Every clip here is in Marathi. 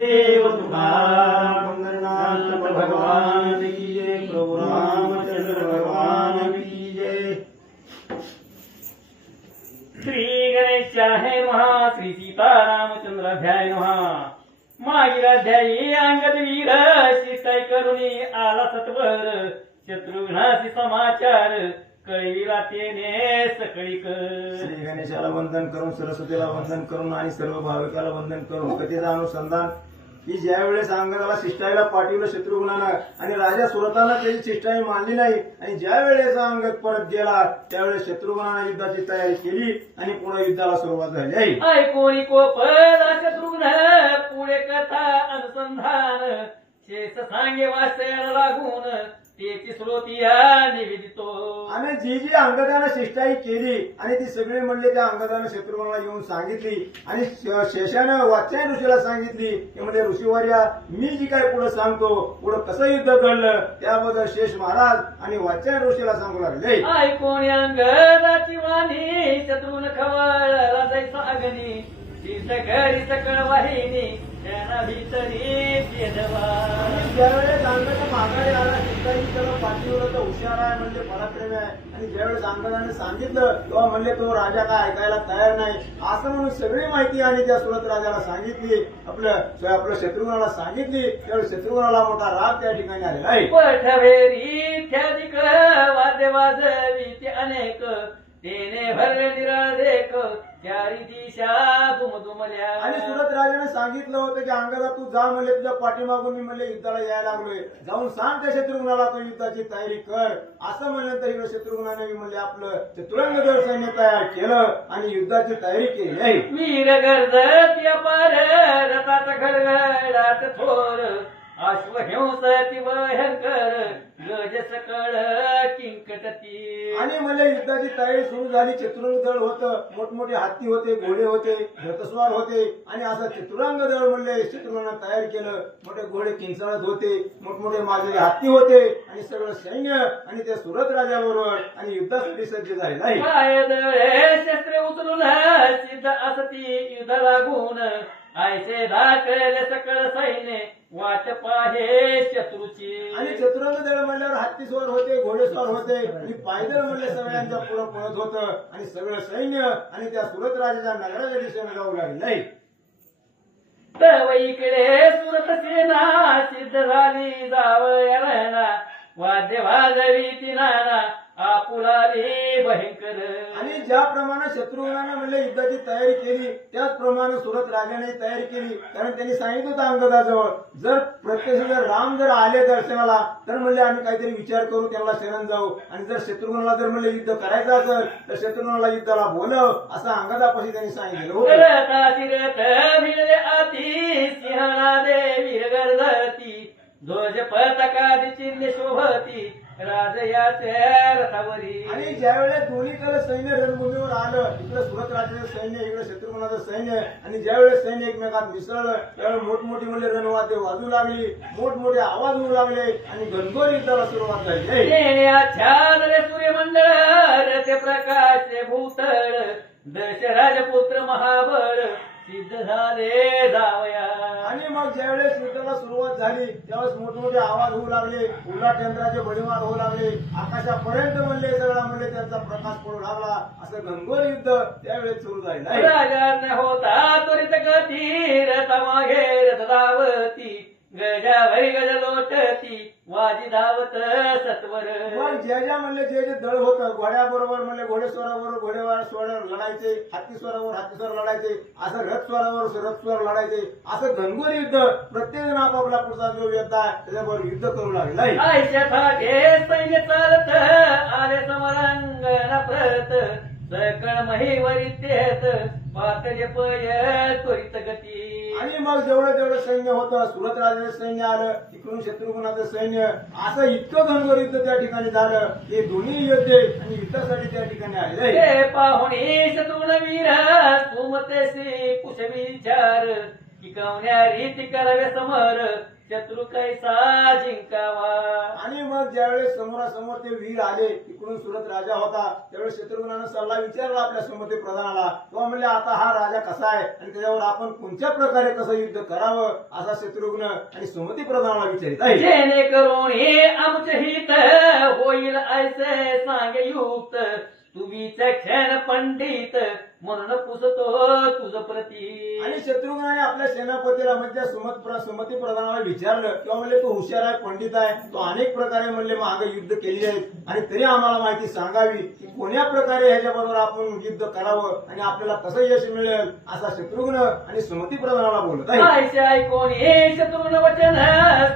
देव तुकाराम पंढरनाथ भगवान की जय। प्रभु रामचंद्र भगवान की जय। श्री गणेशाय नमः। श्री सीतारामचंद्राध्याय नमः। मागील अध्यायी अंगद वीर शिष्टाई करुणी आला सत्वर शत्रुघ्नासी समाचार कळविला तेने सकळी कर. श्री गणेशाला वंदन करून, सरस्वतीला वंदन करून आणि सर्व भाविकाला वंदन करून कथेचं अनुसंधान की ज्या वेळेस अंगदाला शिष्टाईला पाठवलं शत्रुघ्नानं आणि राजा सुरतानं त्याची शिष्टाई मानली नाही आणि ज्या वेळेस अंगद परत गेला त्यावेळेस शत्रुघ्नानं युद्धाची तयारी केली आणि पुन्हा युद्धाला सुरुवात झाली. ऐकोणी कोपला शत्रुघ्न पुढे कथा अनुसंधान शेष सांगे वाचयाला लागून त्याची श्रोतिया निवेदितो. आणि जी जी अंगदानं शिष्टाई केली आणि ती सगळी म्हणले त्या अंगदानं शत्रुघ्नाला येऊन सांगितली आणि शेषानं वात्स्यायन ऋषीला सांगितली की म्हणजे ऋषीवर्या मी जी काय पुढे सांगतो पुढे कसं युद्ध घडलं त्याबद्दल शेष महाराज आणि वात्स्यायन ऋषीला सांगू लागले. ऐकोणी अंगदाची वाणी शत्रुघ्न खवळ राजाचा अग्नी तीच घरी सकळ वाहिनी त्यांना भीतरी भेदवा. ज्यावेळेस अंगद माघारी आला शिष्टाई त्याला पाठीवर तर हुशार आहे म्हणजे पराक्रमी आहे आणि ज्यावेळेस अंगदाने सांगितलं तेव्हा म्हणले तो राजा काय ऐकायला तयार नाही असं म्हणून सगळी माहिती आणि त्या सुरत राजाला सांगितली, आपलं शत्रुघ्नाला सांगितली. त्यावेळेस शत्रुघ्नाला मोठा राग त्या ठिकाणी आलेला आहे. पठवेरी इत्यादिक वाद्य वाजवी ते अनेक तेने भरले निराळ देख चारी दिशा दुमदुमल्या. आणि सुरत राजाने सांगितलं होतं की अंगदा तू जा म्हणले तुझ्या पाठीमागून मी म्हणले युद्धाला यायला लागलोय, जाऊन सांग त्या शत्रुघ्नाला तू युद्धाची तयारी कर असं म्हणल्यानंतर इकडे शत्रुघ्नाने म्हणले आपलं चतुरंग दळ सैन्य तयार केलं आणि युद्धाची तयारी केली आहे. वीर गर्जत अपार रथात घडघडाट थोर अश्व हिंसती भयंकर गज सकळ किंकटती. आणि म्हणजे युद्धाची तयारी सुरू झाली. चतुरंग दळ होतं, मोठमोठे हत्ती होते, घोडे होते, रथस्वार होते आणि असं चतुरंग दळ म्हणले शत्रुघ्नानं तयार केलं. मोठे घोडे किंचाळत होते, मोठमोठे माझे हत्ती होते आणि सगळं सैन्य आणि त्या सुरत राजाबरोबर आणि युद्धासाठी सज्ज झाले नाही. काय दळे शस्त्रे उचलून सिद्ध असती युद्ध लागून ऐसे दाखले सकळ सैन्य वाट पाहे शत्रूची. आणि चतुरंग दळ म्हणल्यावर हत्ती स्वार होते, घोडेस्वार होते आणि पायदळ म्हणले सगळ्यांच्या पुढे पळत होतं आणि सगळं सैन्य आणि त्या सुरत राजाच्या नगराच्या दिशेने जाऊ लागले नाही. तव इकडे सुरत सेना सिद्ध झाली जावयाला वाद्य वाजवी ती नाना आपुलाली भयंकर. आणि ज्याप्रमाणे शत्रुघ्नाने म्हणले युद्धाची तयारी केली त्याचप्रमाणे सुरत राजाने तयारी केली. कारण त्यांनी सांगितलं होतं अंगदाजवळ जर प्रत्यक्ष जर राम जर आले दर्शनाला तर म्हणले आम्ही काहीतरी विचार करू त्यांना शरण जाऊ आणि जर शत्रुघ्नाला जर म्हणले युद्ध करायचं असेल तर शत्रुघ्नाला युद्धाला बोलव असं अंगदापाशी त्यांनी सांगितलं होतं. अति सिंहणा देवी गर्जती ध्वज पताकादी चिन्ह शोभती राजयाच्या रथावरी. आणि ज्यावेळेस दोन्हीकडे सैन्य रणभूमीवर आलं, इकडे सुरत राजाचं सैन्य इकडे शत्रुघ्नाचं सैन्य आणि ज्यावेळेस सैन्य एकमेकात मिसळलं त्यावेळेस मोठमोठी म्हणजे रणवाद्य वाजू लागली, मोठमोठे आवाज होऊ लागले आणि घनघोर युद्धाला सुरुवात झाली. छादले सूर्यमंडळ ते प्रकाश भूतळ दशराजपुत्र महाबळ सिद्ध झाले जावया. आणि मग ज्यावेळेस युद्धाला सुरुवात झाली त्यावेळेस मोठमोठे आवाज होऊ लागले, उल्हाट यंत्राचे बडीमार होऊ लागले, आकाशापर्यंत म्हणले सगळा म्हणले त्यांचा प्रकाश पडू लागला. असं घनघोर युद्ध त्यावेळेस सुरू झालं. राजा होता त्वरित गती रथ मागे रथ धावती गजावरी गज लोटती वाजी धावत सत्वर. मग ज्या म्हणले जे दळ होतं घोड्याबरोबर म्हणले घोडेस्वाराबरोबर घोडेवार स्वार लढायचे, हत्तीस्वारावर हत्तीस्वार लढायचे, असं रथस्वारावर रथस्वार लढायचे. असं घनघोर युद्ध प्रत्येक जण आपापला पुढचा जो योद्धा आहे त्याच्याबरोबर युद्ध करू लागले. आयशा सैन्य चालत आले समरांगण प्रत सकळ महिवरी तेत पातळे पय त्वरित गती. आणि मग जेवढं सैन्य होतं सुरत राजाचं सैन्य आलं, तिकडून शत्रुघ्नाचं सैन्य, असं इतकं घनघोर युद्ध त्या ठिकाणी झालं. हे दोन्ही योद्धे आणि युद्धासाठी त्या ठिकाणी आले. पाहुणे शत्रुघ्न वीर सुमतेसी पुष विचार शिकवण्या रीती करावे समर शत्रू कैसा जिंकावा. आणि मग ज्यावेळेस समोरासमोर ते वीर आले, इकडून सुरत राजा होता, त्यावेळेस शत्रुघ्नानं सल्ला विचारला आपल्या सुमती प्रधानाला. तेव्हा म्हणले आता हा राजा कसा आहे आणि त्याच्यावर आपण कोणत्या प्रकारे कसं युद्ध करावं असा शत्रुघ्न आणि सुमती प्रधानाला विचारित आहे. जेणेकरून हे आमचे हित होईल ऐसे सांगे युक्त. तुम्हीच क्षण पंडित म्हणून पुसतो तुझ प्रती. आणि शत्रुघ्नाने आपल्या सेनापतीला म्हणजे सुमती प्रधानाला विचारलं किंवा म्हणले तो हुशार आहे, पंडित आहे, तो अनेक प्रकारे म्हणले मागे युद्ध केली आहेत आणि तरी आम्हाला माहिती सांगावी की कोण्या प्रकारे ह्याच्याबरोबर आपण युद्ध करावं आणि आपल्याला कसं यश मिळेल असा शत्रुघ्न आणि सुमती प्रधानाला बोलत आहे. ऐसे ऐकून हे शत्रुन वचन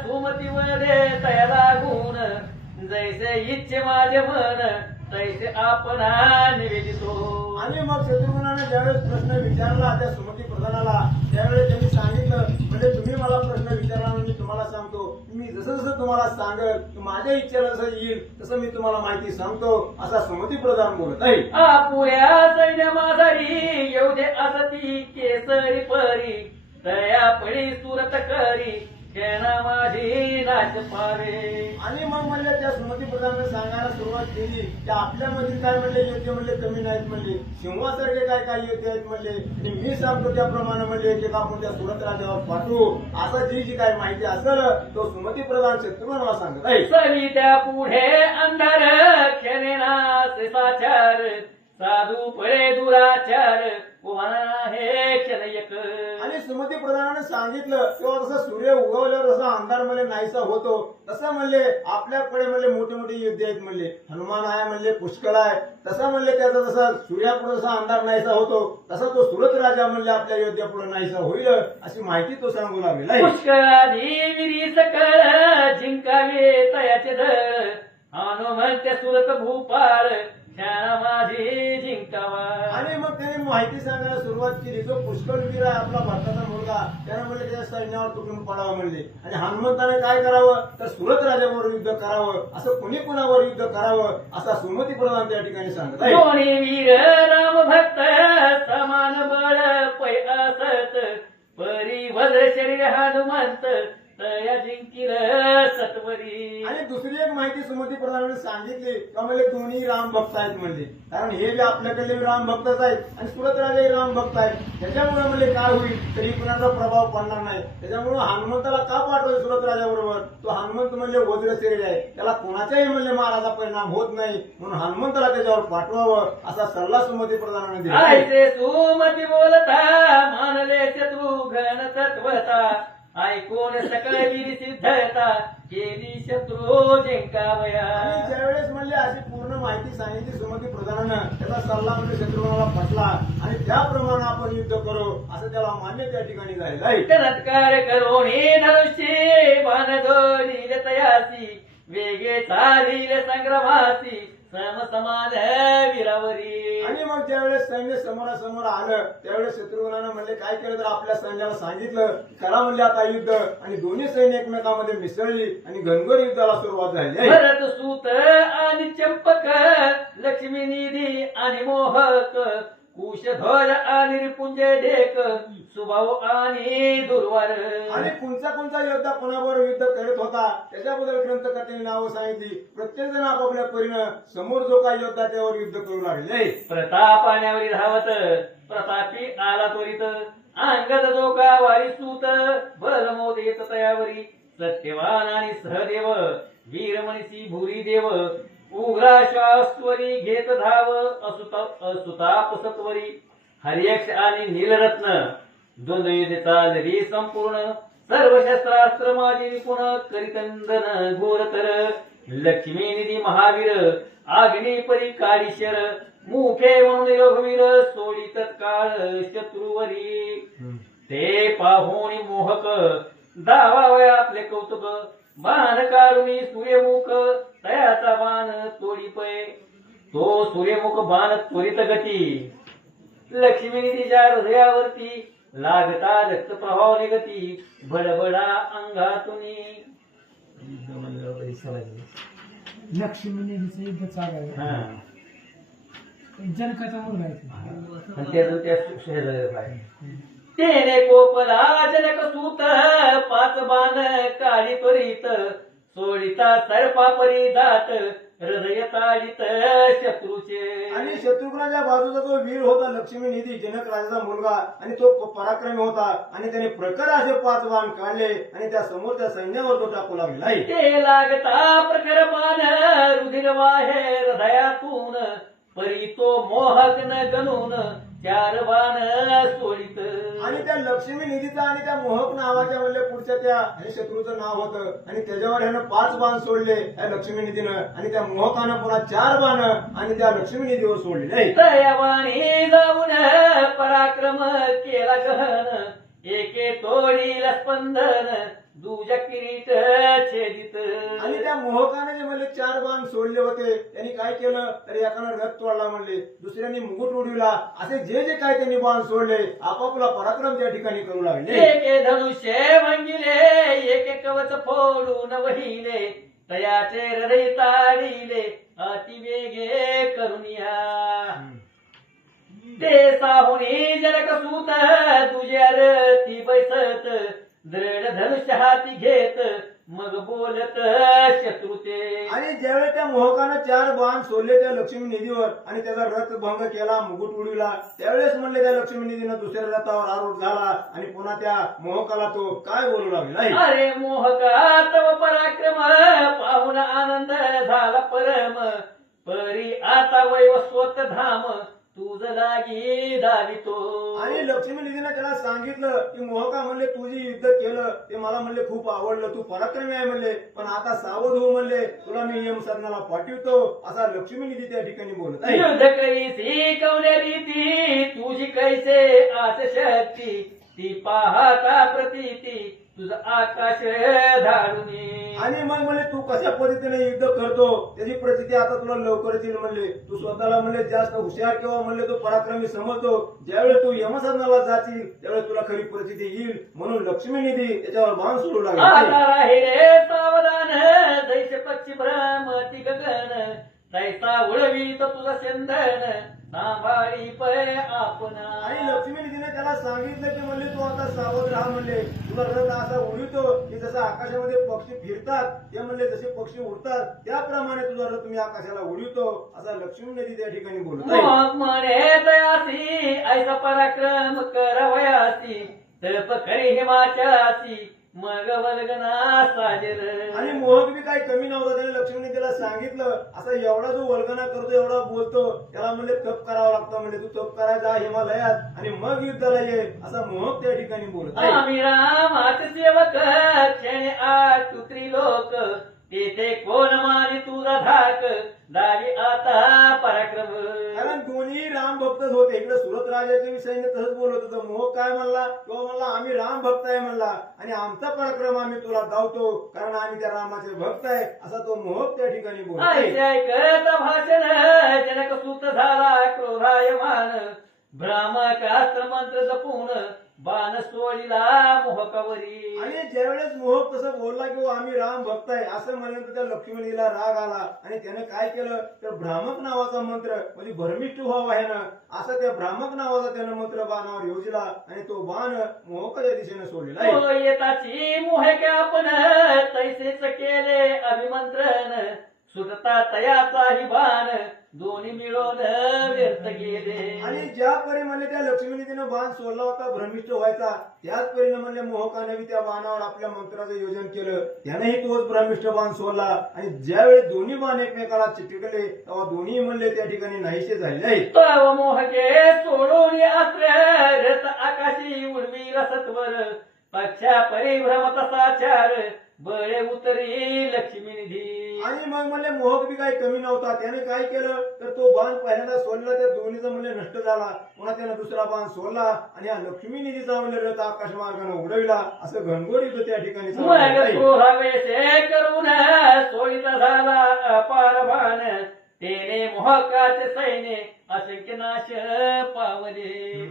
सुमतीमध्ये तया लागून. जैसे इच्छे माझे मन तैसे आपण निवेदितो. आणि मग शत्रुघ्नाने ज्यावेळेस प्रश्न विचारला त्या सुमती प्रधानाला, त्यावेळेस त्यांनी सांगितलं म्हणजे तुम्ही मला प्रश्न विचारला मी तुम्हाला सांगतो. मी जसं जसं तुम्हाला सांगेल माझ्या इच्छेला जसं येईल तसं मी तुम्हाला माहिती सांगतो असा सुमती प्रधान बोलत आहे. आपुया सैन्य माझरी येऊ दे असती केसरी परी. तया पळी सुरत करी क्षणा माझी नाच पावे. आणि मग म्हणले त्या सुमती प्रधानाने सांगायला सुरुवात केली की आपल्यामध्ये काय म्हणले योद्धे म्हणले कमी नाहीत म्हणले, सिंहासारखे काय काय योद्धे आहेत म्हणले आणि मी सांगतो त्याप्रमाणे म्हणले एक आपण त्या सुरत राजावर पाठवू. असं जी जी काय माहिती असेल तो सुमती प्रधान शत्रुघ्नाला सांगत आहे. सवित्या पुढे अंधार क्षणेनास साचार. साधू पळे दुराचार कोणा हे क्षण एक. आणि सुमती प्रधानाने सांगितलं तेव्हा जसं सूर्य उगवल्यावर जसा अंधार म्हणले नाहीसा होतो तसं म्हणले आपल्याकडे म्हणले मोठे मोठे युद्ध आहेत म्हणले, हनुमान आहे म्हणले, पुष्कळ आहे. तसं म्हणले त्याचा जसा सूर्यापुढे जसा अंधार नाहीसा होतो तसा तो सुरत राजा म्हणले आपल्या योद्ध्यापुढे नाहीसा होईल अशी माहिती तो सांगू लागलेला आहे. पुष्कळाधी विरी सकळ जिंकावे तयाचे धळ. हनुमंत सुरत भूपाळ क्षणा माझी जिंकावा. आणि मग त्याने माहिती सांगायला सुरुवात केली. जो पुष्कळ वीर आहे आपला भारताचा मुलगा त्याने म्हणले त्याच्या सैन्यावर तुटून पडावं म्हणले आणि हनुमंताने काय करावं तर सुरत राजावर युद्ध करावं. असं कुणी कुणावर युद्ध करावं असा सुमती प्रधान त्या ठिकाणी सांगत आहे. दोन्ही वीर राम भक्त समान बळ पै असत. परी वज्र शरीर हनुमंत तया जिंकिल सत्वरी. आणि दुसरी एक माहिती सुमती प्रधानाने सांगितली का म्हणजे दोन्ही राम भक्त आहेत म्हणले, कारण हे बी आपल्याकडले राम भक्तच आहेत आणि सुरत राजाही राम भक्त आहेत. त्याच्यामुळे म्हणजे काय होईल तरी कुणाचा प्रभाव पडणार नाही. त्याच्यामुळे हनुमंताला का पाठवलं सुरत राजाबरोबर, तो हनुमंत म्हणजे वज्र शरीर आहे, त्याला कोणाच्याही म्हणजे माराचा परिणाम होत नाही म्हणून हनुमंताला त्याच्यावर पाठवावं असा सल्ला सुमती प्रधानाने दिला. ऐसे सुमती बोलता मानले शत्रुघ्न तत्वता. ऐकून सकळ वीर सिद्धता केली शत्रू जिंकावया. आणि ज्यावेळेस म्हणले अशी पूर्ण माहिती सांगितली सुमती प्रधानानं त्याचा सल्ला म्हणजे शत्रुघ्नाला पटला आणि त्याप्रमाणे आपण युद्ध करू असं त्याला मान्य त्या ठिकाणी झालेलं आहे. चमत्कार करून धनुष्ये बाण जोडील तयासी. वेगे चालील संग्रमासी सम समान वीरावरी. आणि मग ज्यावेळेस सैन्य समोरासमोर आलं त्यावेळेस शत्रुघ्नानं म्हणले काय केलं तर आपल्या सैन्याला सांगितलं करा म्हणले आता युद्ध. आणि दोन्ही सैन्य एकमेकांमध्ये मिसळली आणि घनघोर युद्धाला सुरुवात झाली. भरत सूत आणि चंपक लक्ष्मी निधी आणि मोहक. कुशध्वज आणि रिपुंजय ढेक सुभाव आणि दुर्वार. आणि कोणता कोणता योद्धा कोणाबरोबर युद्ध करत होता त्याच्याबद्दल ग्रंथकर्त्यांनी नावं सांगितली. प्रत्येक जण आपापल्या परीनं समोर जो काही योद्धा त्यावर युद्ध करू लागले. प्रतापाण्यावरी धावत प्रतापी आला त्वरित. अंगद जो का वारी सूत बलमोद येत तयावरी. सत्यवान आणि सहदेव वीरमणसी भूरी देव. उग्राश्वास्वरी घेत धाव असुताप सत्वरी. हरियक्ष आणि नीलरत्न द्वंद्वयुधे चालरी संपूर्ण. सर्व शस्त्रास्त्र माझी निपुण करितंदन घोरतर. लक्ष्मी निधी महावीर आग्नी परी काळीशर. मुखे म्हणून योगवीर सोडी तत्काळ शत्रुवरी. ते पाहुणी मोहक दावावय आपले कौतुक. बाण काढून सूर्यमुख तयाचा बाण तोडी पै. तो सूर्यमुख बाण त्वरित गती. लक्ष्मी निधीच्या हृदयावरती लागता रक्त प्रभावाने गती. बडबडा अंगातुनी. लक्ष्मी निधीचं युद्ध चालू आहे. जनकाचा मुलगा आहे. तेने कोपला जनक सूत पाच बाण काळी त्वरित सोडिता सर्पा परी जात हृदय ताडित शत्रूचे. आणि शत्रुघ्नाच्या बाजूचा जो वीर होता लक्ष्मी निधी जनक राजाचा मुलगा आणि तो पराक्रमी होता आणि त्याने प्रखर असे 5 बाण काढले आणि त्या समोरच्या सैन्यावर तो टाकू लागला. ते लागता प्रखर बाण रुधिर वाहे हृदयातून परी तो मोहक न गणून 4 बाण सोडित. आणि त्या लक्ष्मी निधीचा आणि त्या मोहक नावाच्या म्हणले पुढच्या त्या हे शत्रूचं नाव होतं आणि त्याच्यावर ह्यानं 5 बाण सोडले त्या लक्ष्मी निधीनं आणि त्या मोहकानं पुन्हा 4 बाण आणि त्या लक्ष्मी निधीवर सोडले. तया बाणी जाऊन पराक्रम केला गहन एके तोडीला स्पंदन दुज किरीट छेदित. आणि त्या मोहकाने जे म्हणले 4 बाण सोडले होते त्यांनी काय केलं तर एकानं रथ तोडला म्हणले, दुसऱ्याने मुकुट उडविला, असे जे जे काय त्यांनी बाण सोडले आपापला पराक्रम त्या ठिकाणी करू लागले. एके धनुष्य भंगिले एके कवच फोडून वहिले तयाचे हृदय ताडिले अतिवेगे करुनिया. ते साहुनी जनक सूत तुझ्या रथी बैसत दृढ धनुष्य हाती घेत मग बोलत शत्रूचे. आणि ज्यावेळी त्या मोहकानं 4 बाण सोडले त्या लक्ष्मी निधीवर आणि त्याचा रथ भंग केला, मुकुट उडविला, त्यावेळेस म्हणले त्या लक्ष्मी निधीनं दुसऱ्या रथावर आरूढ झाला आणि पुन्हा त्या मोहकाला तो काय बोलू लागला. अरे मोहका तव पराक्रम पाहून आनंद झाला परम परी आता वैवस्वत धाम तुझ लागी दावितो. आणि लक्ष्मी निधीनं त्याला सांगितलं की मोहका म्हणले तू जे युद्ध केलं ते मला म्हणले खूप आवडलं, तू पराक्रमी आहे म्हणले, पण आता सावध हो म्हणले, तुला मी यमसदनाला पाठवतो असा लक्ष्मी निधी त्या ठिकाणी बोलत आहे. युद्ध करीसी कवड्या रीती तुझी कैसे आस शक्ती ती पाहता प्रतीती तुझं आकाश धाडून. आणि मग म्हणले तू कशा पद्धतीने युद्ध करतो त्याची प्रचिती आता तुला लवकरच येईल म्हणले, तू स्वतःला म्हणले जास्त हुशार किंवा म्हणले तू पराक्रमी समजतो, ज्यावेळेस तू यमसदनाला जाशील त्यावेळेस तुला खरी प्रचिती येईल. म्हणून लक्ष्मी निधी त्याच्यावर बाण सोडू लागला. आता राही रे सावधान जैसे पक्षी भ्रमती गगन तैसा उडवीत तुझं चंदन सांभाळी पै आपणा. आणि लक्ष्मी निधीने त्याला सांगितलं की म्हणले तू आता सावध राहा म्हणले, तुला रथ असा उडवितो की जसं आकाशामध्ये पक्षी फिरतात ते म्हणले जसे पक्षी उडतात त्याप्रमाणे तुझा रथ मी आकाशाला उडवितो असा लक्ष्मी निधी त्या ठिकाणी बोलत आहे. मग म्हणे तयासी ऐसा पराक्रम करवयासी तप खरी हिमाचलासी मग वल्गना साजर. आणि मोहक बी काही कमी नव्हता, त्याने लक्ष्मीने त्याला सांगितलं असा एवढा जो वल्गना करतो एवढा बोलतो त्याला म्हणले तप करावं लागतं, म्हणजे तू तप करायचा हिमालयात आणि मग युद्धाला ये असा मोहक त्या ठिकाणी बोलत आहे. आम्ही रामाचे सेवक क्षणे आठ तू त्रिलोक तेथे कोण मानी तुझा धाक दावी आता पराक्रम. कारण दोन्ही राम भक्तच होते. इकडे सुरत राजाच्या विषयाने तसंच बोलत होतं, मोहक काय म्हणला किंवा म्हणला आम्ही राम भक्त आहे म्हणला आणि आमचा पराक्रम आम्ही तुला दावतो कारण आम्ही त्या रामाचे भक्त आहे असा तो मोहक त्या ठिकाणी बोलत आहे. ऐकत भाषण जनक सूत झाला क्रोधायमान भ्रामक अस्त्र मंत्र जपून बाण सोडिला मोहकावरी. आणि ज्यावेळेस मोहक तसं बोलला की आम्ही राम भक्त आहे असं म्हणल्यानंतर त्या लक्ष्मणीला राग आला आणि त्याने काय केलं तर भ्रामक नावाचा मंत्र म्हणजे भरमिष्ठ व्हावं आहे ना असं त्या भ्रामक नावाचा त्यानं मंत्र बाणावर योजला आणि तो बाण मोहकाच्या दिशेने सोडलेला आहे. तो येताची मोहके आपण तैसेच केले अभिमंत्रण सुटता तयाचाही बाण दोन्ही मिळून व्यर्थ गेले. आणि ज्या परी म्हणले त्या लक्ष्मीने बाण सोडला होता भ्रमिष्ठ व्हायचा त्याच परीने म्हणले मोहकाने बी त्या बाणावर आपल्या मंत्राचं योजन केलं, त्यानेही तोच भ्रमिष्ठ बाण सोडला आणि ज्यावेळी दोन्ही बाण एकमेकाला चिटकले तेव्हा दोन्ही म्हणले त्या ठिकाणी नाहीसे झाले. तव मोहके सोडून अस्त्र रथ आकाशी उडवी रसत्वर पक्षा परिभ्रमत साचार बळे उतरी लक्ष्मी निधी. आणि मग म्हणले मोहक बी काही कमी नव्हता, त्याने काय केलं तर तो बाण पहिल्यांदा सोडला त्या दोन्हीचा म्हणले नष्ट झाला, पुन्हा त्याने दुसरा बाण सोडला आणि हा लक्ष्मी निधीचा म्हणले रथ आकाश मार्गाने उडविला असं घनघोर युद्ध त्या ठिकाणी चालू आहे. करून सोडिता झाला अपार बाण तेने मोहकाचे सैन्य असंख्य नाश पावले.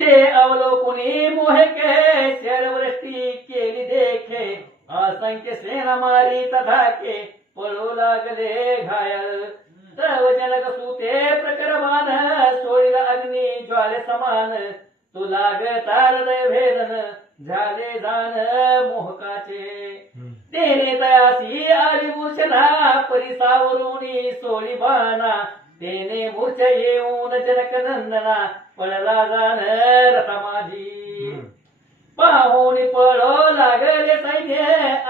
ते अवलोकुनी मोहके शरवृष्टी केली देखे असंख्य सेना मारी तधाके पळू लागले घायल. तव जनक सुते प्रकरमान सोडिला अग्नी ज्वाले समान तू लागता हृदय भेदन झाले जाण मोहकाचे तेने तयासी आली मूर्छना परिसावरुणी सोळी बाणा तेने मूर्छ येऊन जनक नंदना पळला जाण रथा माझी पाहुणी पळो लागले सैन्य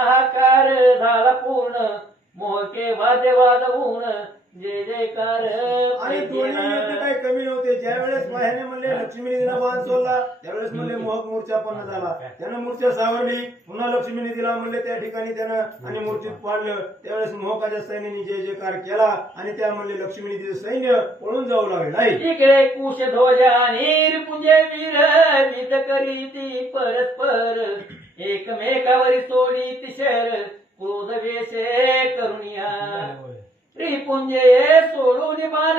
आकार झाला पूर्ण मोहके वाद्य वाजवून जय जयकार आणि दोन्ही युद्ध काही कमी नव्हते. ज्या वेळेस ह्याने म्हणले लक्ष्मीने दिला बाण सोडला त्यावेळेस म्हणले मोहक मूर्छा पण झाला. त्यानं मूर्छा सावरली पुन्हा लक्ष्मीने दिला म्हणले त्या ठिकाणी त्यानं आणि मूर्तीत पाडलं. त्यावेळेस मोहकाच्या सैन्याने जय जयकार केला आणि त्या म्हणले लक्ष्मीने दिलं सैन्य पळून जाऊ लागले. नाही इकडे कुश ध्वजा निरपुंजे वीर विध करीती परस्पर एकमेकावरी सोडी तिशर क्रोध वेशे करुणिया त्रिपुंजे सोडून बाण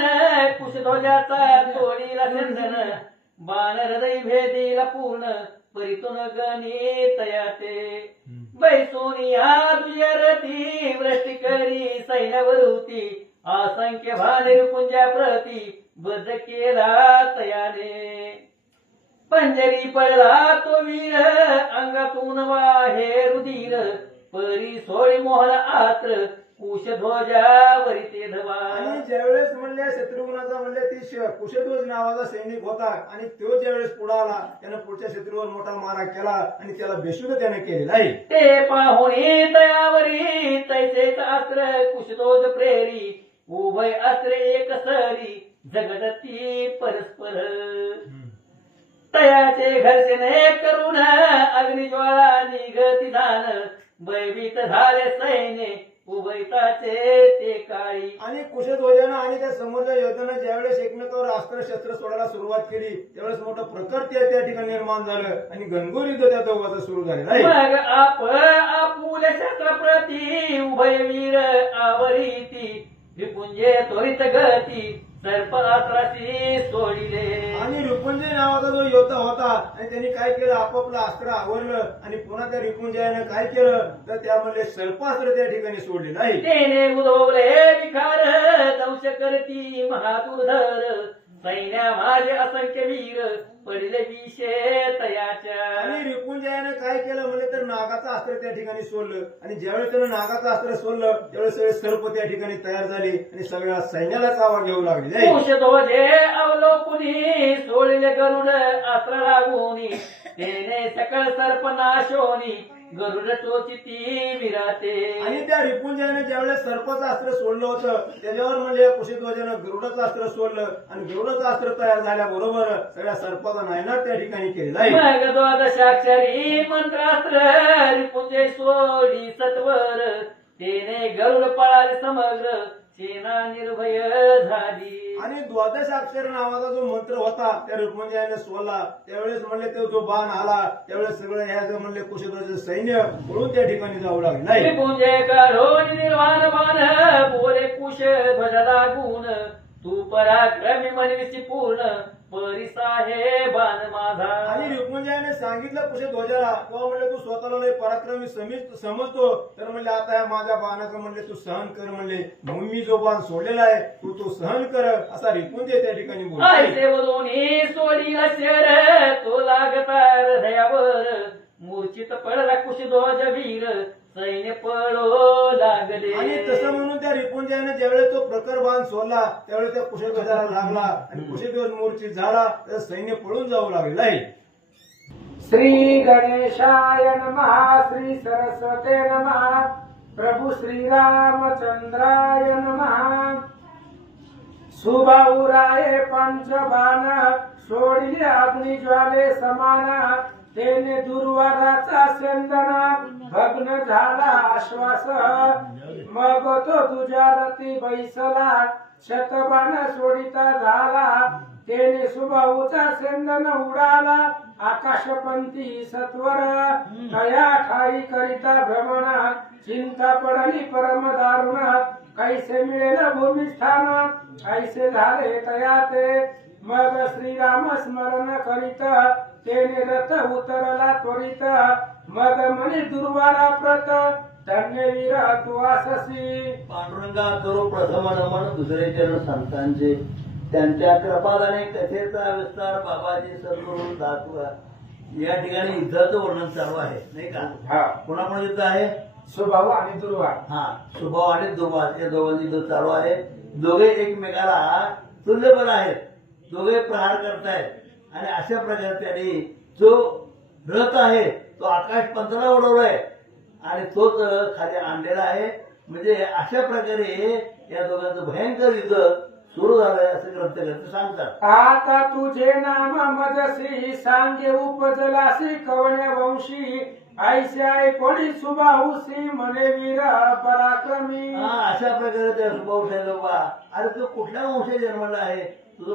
कुशध्वजाचा तोडीला चंदन बाण हृदय भेदीला पूर्ण परितून गणितयाते बैसोनिया तुझ्या रती वृष्टी करी सैन्यावरती असंख्य भानिरपुंजा प्रती बद्ध केला तयाने पंजरी पडला तो वीर अंगातून वाहे रुधिर परी सोळी मोहन आत्र कुशध्वजावरी ते धवा. आणि ज्यावेळेस म्हणले शत्रुघ्नाचा म्हणले ती कुशध्वज नावाचा सैनिक होता आणि तो ज्यावेळेस पुढे आला त्यानं पुढच्या शत्रूवर मोठा मारा केला आणि त्याला बेशुद्ध त्याने केले. नाही ते पाहुणे तयावरी तैसेच अस्त्र कुशध्वज प्रेरी उभय अस्त्र एक सरी जगदती परस्पर तयाचे घर्षणे करून अग्निज्वाळा निघती जाण भयभीत झाले सैन्य उभयताचे ते काळी. आणि कुशध्वजानं आणि त्या समोरच्या योद्ध्यानं ज्यावेळेस एकमेकावर अस्त्र शस्त्र सोडायला सुरुवात केली त्यावेळेस मोठं प्रकट त्या ठिकाणी निर्माण झालं आणि घनघोर युद्ध त्या दोघांचं सुरू झालं. नाही मग आपुले शस्त्र प्रती उभयवीर आवरीती विपुंजे त्वरित गती सर्प अस्त्राशी सोडिले. आणि रिपुंजय नावाचा जो योद्धा होता आणि त्यांनी काय केलं आपापलं अस्त्र आवरलं आणि पुन्हा त्या रिपुंजयानं काय केलं तर त्यामध्ये सर्पास्त्र त्या ठिकाणी सोडले. नाही तेने उधवले विखार दंश करती महादुर्धर सैन्या माझे असंख्य वीर पडले विषे तयाच्या. आणि रिपुंजयानं काय केलं म्हणजे तर नागाचं अस्त्र त्या ठिकाणी सोडलं आणि ज्यावेळेस त्यानं नागाचं अस्त्र सोडलं त्यावेळेस सगळे सर्प त्या ठिकाणी तयार झाले आणि सगळ्या सैन्याला चावा घेऊ लागले. कुशध्वजे अवलोकुनी सोडले गरुड अस्त्र लागूनी तेने सकळ सर्प नाशोनी गरुड टोचिती विराते. आणि त्या रिपुंजयाने ज्यावेळेस सर्पाचं अस्त्र सोडलं होतं त्याच्यावर म्हणजे कुशध्वजानं गरुडाचं अस्त्र सोडलं आणि गरुडाचं अस्त्र तयार झाल्याबरोबर सगळ्या सर्पाचा नायनाट त्या ठिकाणी केलेला आहे. मग द्वादशाक्षरी मंत्रास्त्र रिपुंजे सोडी सत्वर तेने गरुड पळाले समग्र सेना निर्भय झाली. आणि द्वादश अक्षर नावाचा जो मंत्र होता त्या रिपुंजयाने सोडला त्यावेळेस म्हणले तो जो बाण आला त्यावेळेस सगळं ह्याचं म्हणले कुशध्वजाचं सैन्य पळून त्या ठिकाणी जाऊ लागले. नाही रिपुंजे करून निर्वाण बाण बोले कुश ध्वज लागून तू पराक्रमी मनविसी पूर्ण परिसा हे बाण माझा. आणि रिपुंजयाने सांगितलं कुशध्वजाला तेव्हा म्हणले तू स्वतःला लय पराक्रमी समजतो तर म्हणले आता या माझ्या बाणाचं म्हणले तू सहन कर म्हणले म्हणून मी जो बाण सोडलेला आहे तू तो सहन कर असा रिपुंजय त्या ठिकाणी बोलला. ऐसे दोन्ही सोडी शर तो लागता हृदयावर मूर्छित पडला कुशध्वज वीर सैन्य पळो लागले. आणि तसं म्हणून त्या रिपुंजयाने ज्यावेळेस तो प्रखर बाण सोडला त्यावेळेस त्या कुशध्वजाला लागला आणि कुशध्वज मूर्छित झाला तर सैन्य पळून जाऊ लागले. नाही श्री गणेशाय नमः श्री सरस्वते नमः प्रभु श्री रामचंद्राय नमः. सुबाहुराये पंचबाण सोडिले अग्निज्वाले समान तेने दुर्वाराचा चंदन भग्न झाला आश्वास मग तो तुझ्या रती बैसला शतबाण सोडिता झाला तेने सुबाहूचा चंदन उडाला आकाशपंथी सत्वर तया ठाई करिता भ्रमण चिंता पडली परम दारुण कैसे मिळेल भूमिस्थान ऐसे झाले तया ते मग श्रीराम स्मरण करीत तेने रथ उतरला त्वरित मग म्हणे दुर्वारा प्रत धन्यवीर तू आससी. पांडुरंगा करो प्रथम नमन दुसरे चरण संतांचे त्यांच्या कृपादाने कथेचा विस्तार बाबाजी सद्गुरू दासवा या ठिकाणी युद्धाचं वर्णन चालू आहे नाही का? हा कोणाकोण युद्ध आहे? सुभाव आणि दुर्वा. हा सुभाव आणि दुर्वास या दोघांचं युद्ध चालू आहे. दोघे एकमेकाला तुल्यबल आहेत, दोघे प्रहार करतायत आणि अशा प्रकारे त्यांनी जो रथ आहे तो आकाश पंथाला उडवलाय आणि तोच खाली आणलेला आहे. म्हणजे अशा प्रकारे या दोघांचं भयंकर युद्ध सुरू झालंय असं ग्रंथकर्ते सांगतात. आता तुझे नाम मजसी सांगे उपजलासी कवण्या वंशी ऐशाय कोणी सुबाहुसी म्हणे वीर पराक्रमी. अशा प्रकारे त्या सुभावशाही लोक अरे तू कुठल्या वंशात जन्मला आहे, तुझं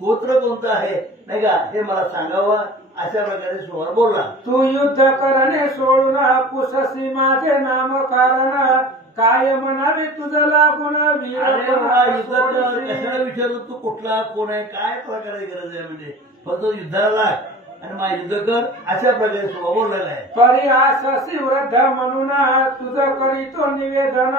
गोत्र कोणतं आहे नाही का हे मला सांगावं. अशा प्रकारे सुभाव बोलला. तू युद्ध करणे सोडून पुससी माझे नाम कारण काय म्हणावे तुझं लागून वीर कशाला विचारतो तू कुठला कोण आहे काय प्रकारे गरज आहे म्हणजे फक्त युद्धाला लाग आणि माझे युद्ध कर अशा प्रकारे सुभाव बोललेला आहे. परिहाससी वृद्ध म्हणून तुझं करीतो निवेदन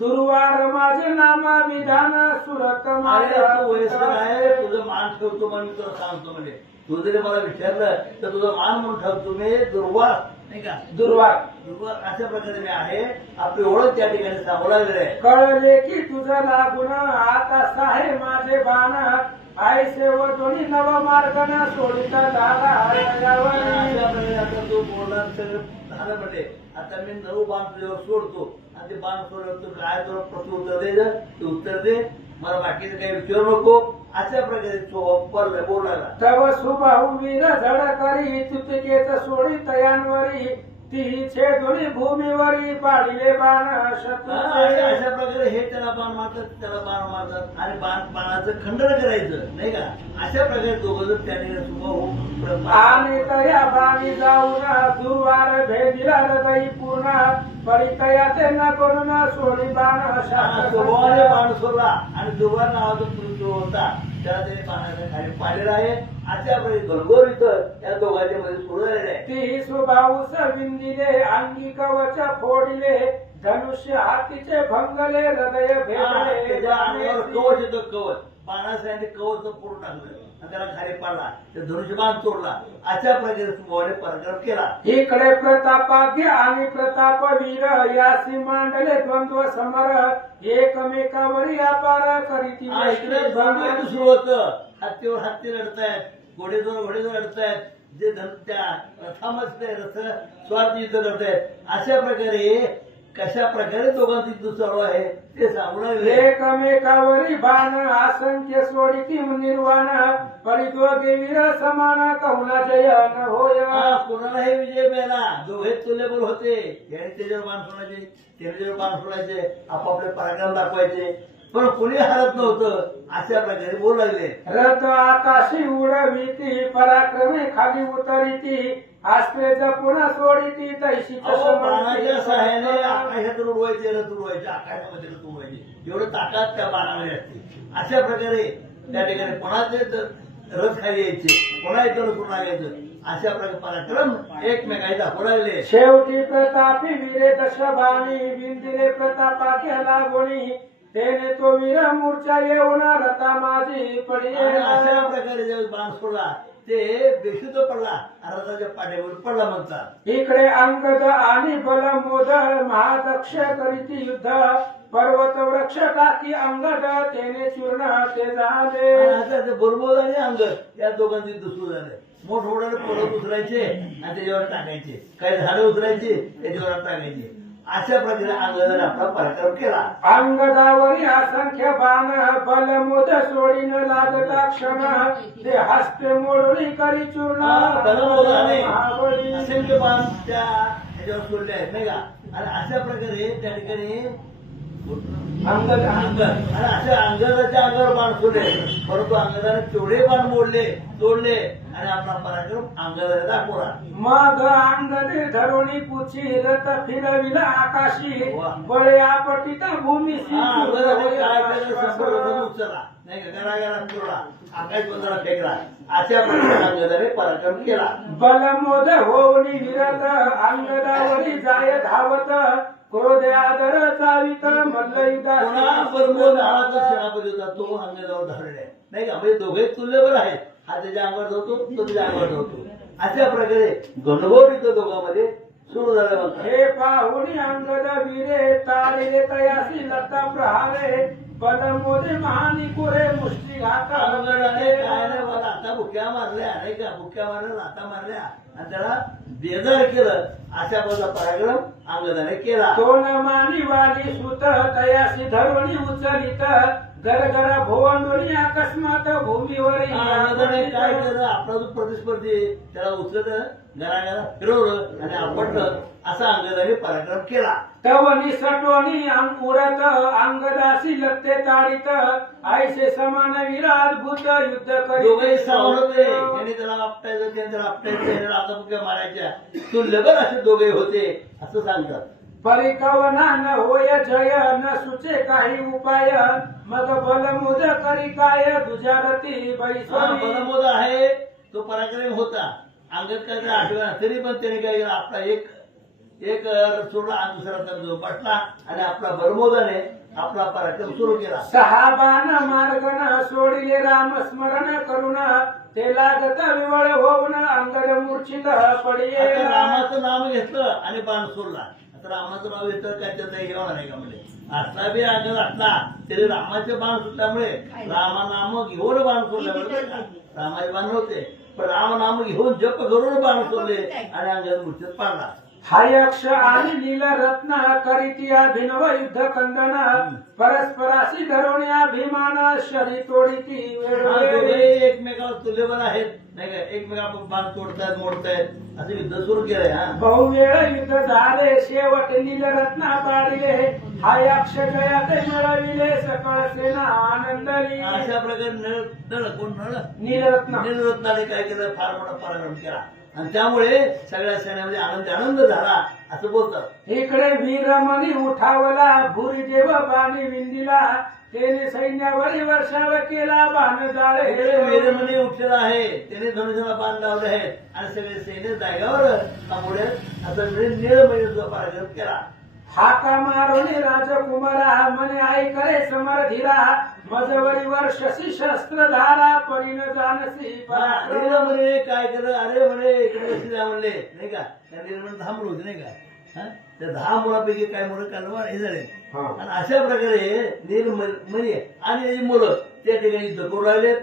दुर्वार माझे नाम विधान सुरत अरे तू वयस्कर आहे, तुझं मान ठेवतो म्हणून तुला सांगतो म्हणजे तू जरी मला विचारलं तर तुझं मान म्हणून ठेवतो मी दुर्वार नाही का? दुर्वार अशा प्रकारे मी आहे. आपली ओळख त्या ठिकाणी सांगू लागलेली आहे. कळले की तुझं लागून आता साहे माझे बाण आयसे व दोन्ही नव मार्गना सोडिता झाला अशा प्रकारे आता तू बोलणार सगळं झालं म्हणजे आता मी 9 बाण तुझ्यावर सोडतो आणि ते बाण सोडल्यावर तू काय तुला प्रत्युत्तर दे, तू उत्तर दे, मला बाकीचं काही विचारू नको. अशा प्रकारे तो बोलायला. तव सुबाहू वीर झड करी तुतकेच सोडी तयांवरी तिचे दोन्ही भूमीवरी पाडिले बाण शत्रूचे. अशा प्रकारे हे त्याला बाण मारतात, त्याला बाण मारतात आणि बाणाचं खंडन करायचं नाही का? अशा प्रकारे दोघं जण त्याने सुभाव आणि तया बाणी जाऊन दुर्वार भेदिला हृदयी पूर्ण परितया त्यांना करून सोडी बाण स्वभावाने बाण सोडला आणि दुर्वार नावाचा पुरुष होता त्याला त्याने बाणाच्या खाली पाडलेला आहे. अशा प्रकारे गणगोर इथं या दोघांच्या मध्ये सुरू झालेलं आहे. ती सुबाहुस विंदिले अंगी कवच फोडिले धनुष्य हातीचे भंगले हृदय भेदले. त्याच्या अंगावर कवच येतं, कवच बाणासाठी कवच पूर्ण टाकलं आणि त्याला खाली पाडला, त्या धनुष्यबाण तोडला. अशा प्रकारे सुभावाने पराक्रम केला. इकडे प्रतापाग्य आणि प्रतापवीर यासी मांडले द्वंद्व समर एकमेकावरी अपार करीती. इकडे द्वंद्व सुरू होतं. हत्तीवर हत्ती लढतायत, घोडेजोर घोडेजोर लढतायत, जे त्या रथामध्ये रथ स्वार्थ युद्ध करतायत. अशा प्रकारे कशा प्रकारे दोघांचं युद्ध चालू आहे ते सांगू लागले. एकमेकावरी बाण असंख्य सोडिती निर्वाण परिद्वगे वीर समान कहुना जय न होय. कोणाला हे विजय मिळाला, दोघे तुल्यबल होते. याने त्याच्यावर बाण सोडायचे, त्याच्यावर बाण सोडायचे, आपापले पराक्रम दाखवायचे, पण कोणी हरत नव्हतं. अशा प्रकारे बोलू लागले. रथ आकाशी उडविती पराक्रमे खाली उतरिती अस्त्रे पुन्हा सोडिती तैशीच बाणाच्या सहाय्याने आकाशात उडवायचे, रथ उडवायचे, आकाशामध्ये रथ उडवायचे, एवढं ताकद त्या बाणामध्ये असते. अशा प्रकारे त्या ठिकाणी कोणाचे रथ खाली यायचे, कोणा इथं रथ उडून लागायचं. अशा प्रकारे पराक्रम एकमेकांनी दाखवू लागले. शेवटी प्रतापी वीरे दशबाणी बिंदिले प्रतापाख्या लागोणी तेने तो वीर मूर्छा येऊन रथा माझी पडी. अशा प्रकारे ज्यावेळेस बाण सोडला ते बेशुद्ध पडला, रथाच्या पाठीवर पडला म्हणतात. इकडे अंगद आणि बलमोद महादक्ष करीती युद्ध पर्वत वृक्ष टाकी अंगद तेने चूर्ण ते झाले. बरोबर आणि अंगद या दोघांचे युद्ध सुरू झाले. मोठमोठ्याने पर्वत उचलायचे आणि त्याच्यावर टाकायचे, काही झाडं उचलायचे त्याच्यावर टाकायचे. अशा प्रकारे अंगदाने आपला पराक्रम केला. अंगदावरी असंख्य बाण बलमोद सोडीन लागता क्षण ते हस्ते मोडणी करी चूर्ण. बलमोदाने असंख्य बाण त्या ह्याच्यावर सोडले आहेत नाही का? आणि अशा प्रकारे त्या ठिकाणी अंगद आणि अशा अंगदाच्या अंगावर बाण सोडले, परंतु अंगदाने तेवढे बाण मोडले, तोडले आणि आपला पराक्रम अंगदाने दाखवला. मग अंगदे धरुणी पुची रथ फिरविला आकाशी बळे आपटित भूमीशी. अंगदाने काय केलं, संपर्क उचलला नाही का, गरागरा फिरला, आकाश बंधारा फेकला. अशा प्रकारे अंगदाने पराक्रम केला. बलमोद होऊनी विरत अंगदावरी जाय धावत क्रोध आदर चावित मल्लयुद्धासी पुन्हा बरोबर नावाचा सेनापती होता तो अंगावर धरले नाही का म्हणजे दोघे तुल्यबळ आहेत हा त्याच्या अंगावर धरतो तो त्याच्या अंगावर धरतो अशा प्रकारे गणगोर इथं दोघांमध्ये सुरू झालं म्हणतात हे पाहुणी अंगद वीरे ताळिले तयासी लता प्रहारे बलमोदे महानिकुरे मुष्टिघात अंगणाने काय नाही बघा आता बुक्या मारल्या नाही का बुक्या मारल्या लाता मारल्या आणि त्याला बेजार केलं अशा बघा पराक्रम अंगदाने केला दोन मानी वाली सुत तयासी धरुणी उचलित गरगर भोवंडुनी अकस्मात भूमीवर अंगदाने काय केलं आपला जो प्रतिस्पर्धी त्याला उचलत घराघरा फिरवलं आणि आपटलं असा अंगदाने पराक्रम केला तवनी सटोनी उडत अंगदासी लत्ते ताडित आयसे समान विराद्भुत युद्ध दोघे सावध होते करीत यांनी त्याला आपटायचं त्याने त्याला आपटायचं याने आता बुक्या मारायच्या तुल्यबळ असे दोघे होते असं सांगतात परिकवना न होय जय न सुचे काही उपाय मग बलमुद करी काय दुजारती हा, बैसवी बलमोद आहे तो पराक्रम होता अंगद काय आठवण तरी पण त्याने काय केलं आपला एक सोडला आणि दुसरा तर जो बसला आणि आपला बलमोदाने आपला पराक्रम सुरू केला सहा बाण मार्गन सोडिले राम स्मरण करून ते लागत विवळ होऊन अंगद मूर्छित पडिये आता रामाचं नाव घेतलं आणि बाण सोडला आता रामाचं नाव घेतलं काय त्याचा हे होणार आहे का म्हणजे असला बी अंगद असला तरी रामाचे बाण सुटल्यामुळे रामनाम घेऊन बाण सोडल्यामुळे रामाचे बाण नव्हते पण रामनाम घेऊन जप करून बाण सोडले आणि अंगद मूर्छित पाडला हायक्ष आणि नील रत्न करीती अभिनव युद्ध खंडन परस्पराशी धरून अभिमान शरी तोडीती हा, वेळोवेळी दोघे एकमेकाला तुल्यबळ आहेत नाही का एकमेका बाण तोडतायत मोडतायत असं युद्ध सुरू केलंय हा बहुवेळ युद्ध झाले शेवट नील रत्न पाडिले हायक्ष जयात मिळविले सकळ सेना आनंदली अशा प्रकारे नळ कोण नळ नीलरत्न निररत्नाने काय केलं फार मोठा पराक्रम केला आणि त्यामुळे सगळ्या सैन्यामध्ये आनंद झाला असं बोलतात इकडे वीरमणी उठावला भुरी देव बाणी विंदिला त्याने सैन्यावरी वर्षाव केला बाण इकडे जाळे वीरमणी उठलेला आहे त्याने धनुष्याला बाण लावले आहेत आणि सगळे सैन्य जागेवर थांबवले असं निळमणीचा पराक्रम केला हाका मारोने राजकुमारा मने आई करे समर धीरा मजवरी वर शशी शस्त्र धारा परिण जानसी पराक्रम निळमणीने काय केलं अरे म्हणे इकडे कशी जा म्हणले नाही का त्या निर्मण 10 मुलं होती नाही का हा? त्या 10 मुलापैकी काय मुलं काढलं हे झाले आणि अशा प्रकारे निर्मणी आणि ही मुलं त्या ठिकाणी युद्ध करू लागले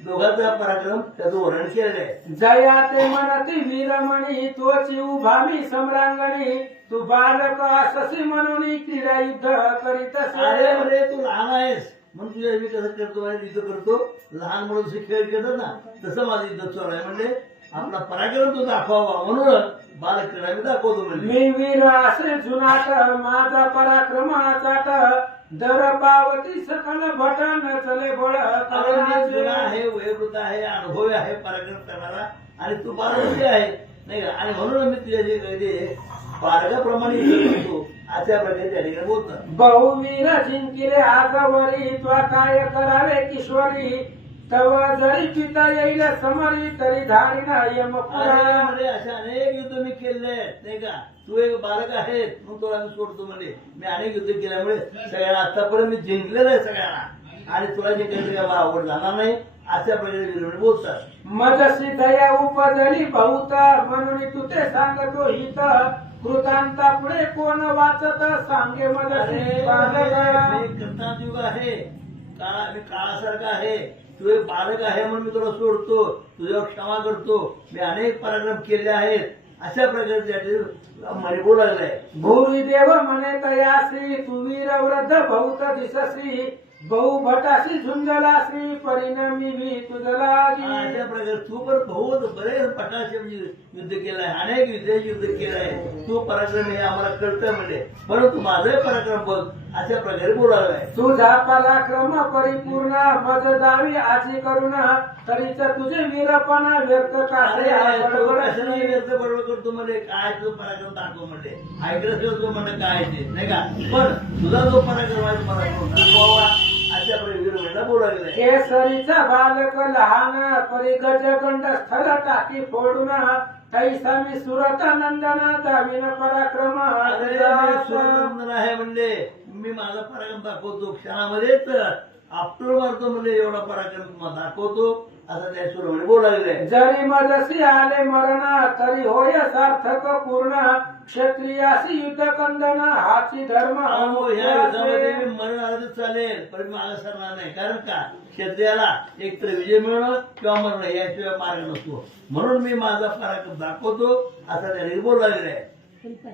दोघांचा पराक्रम त्याचं वर्णन केलेलं आहे जया ते म्हणती वीरमणी तोची उभा मी सम्रांगणी तू बालक अससी म्हणून क्रीडा युद्ध करीत अरे म्हणे तू लहान आहेस म्हणून तुझ्या मी कसं करतो युद्ध करतो लहान मुलं जसे खेळ खेळतात ना तसं माझं युद्ध चालू आहे म्हणजे आपला पराक्रम तो दाखवावा म्हणून बालक्रीडा मी दाखवतो म्हणजे मी वीर असे जुनाट माझा पराक्रमाचाट दर पावती सकल भटन चले बळ कारण मी जुना आहे वयोवृद्ध आहे अनुभवी आहे पराक्रम करणारा आणि तू बालवृद्धी आहे नाही का आणि म्हणून मी तुझ्या जे काही बालकाप्रमाणे युद्ध करतो अशा प्रकारे त्या ठिकाणी बोलतात बहुवीर जिंकिले आगवरी त्वा काय करावे किशोरी तव जरी पिता येईल समरी तरी धारिना यमपुरा म्हणजे अशा अनेक युद्ध मी केले आहेत नाही का तू एक बालक आहे मग तुला मी सोडतो म्हणजे मी अनेक युद्ध केल्यामुळे सगळ्यांना आतापर्यंत मी जिंकलेलं आहे सगळ्यांना आणि तुला जे काही मला आवड जाणार नाही अशा प्रकारे वीरमणी बोलतात मजसी दया उपजली बहुत म्हणून तू ते सांगतो हित कृतांता पुढे कोण वाचत सांगे मजसी बालका. मी कृतायुग आहे मी काळासारखा आहे तू एक बालक आहे म्हणून मी तुला सोडतो तुझ्यावर क्षमा करतो मी अनेक पराक्रम केले आहेत अशा प्रकारे म्हणे बोलायलाय भूरी देव म्हणे तयासी तू वीर वृद्ध बहुत दिससी बहु भटासी झुंजलासी परिणामी मी तुझला अशा प्रकारे तू पण बहुत बरेच पटाशे युद्ध केलंय अनेक युद्ध केलंय तू पराक्रम हे आम्हाला कळतं म्हणजे परंतु माझे पराक्रम बघ अशा प्रकारे बोलायलाय तुझा पराक्रम परिपूर्ण मज दावी आजी करून तरीच तुझे वीरपणा व्यर्थ कासे कशाने व्यक्त बरोबर करतो म्हणजे काय तो पराक्रम दाखव म्हणजे ऐकलं तो म्हणजे काय ते नाही का पण तुझा जो पराक्रम आहे पराक्रम दाखवावा अशा प्रकारे वीरमणीला बोलायला केसरीचा बालक लहान परी गजगंड स्थल टाकी फोडून तैसा मी सुरत नंदन दाविन पराक्रम अरे मी सुरनंदन आहे म्हणले, मी माझा पराक्रम दाखवतो क्षणामध्येच आपटून मारतो म्हणले, एवढा पराक्रम दाखवतो असं त्या सुरमणी बोलायले. जरी मजसी आले मरण तरी होय सार्थक पूर्ण क्षत्रियासी युद्ध कंदन हाची धर्म अहो, ह्या युद्धामध्ये मी मरण आलं तर चालेल, पण मी मागे सरणार नाही. कारण का क्षत्रियाला एक तर विजय मिळणं किंवा मरण याशिवाय मार्ग नसतो. म्हणून मी माझा पराक्रम दाखवतो असं त्याने बोलायला आहे.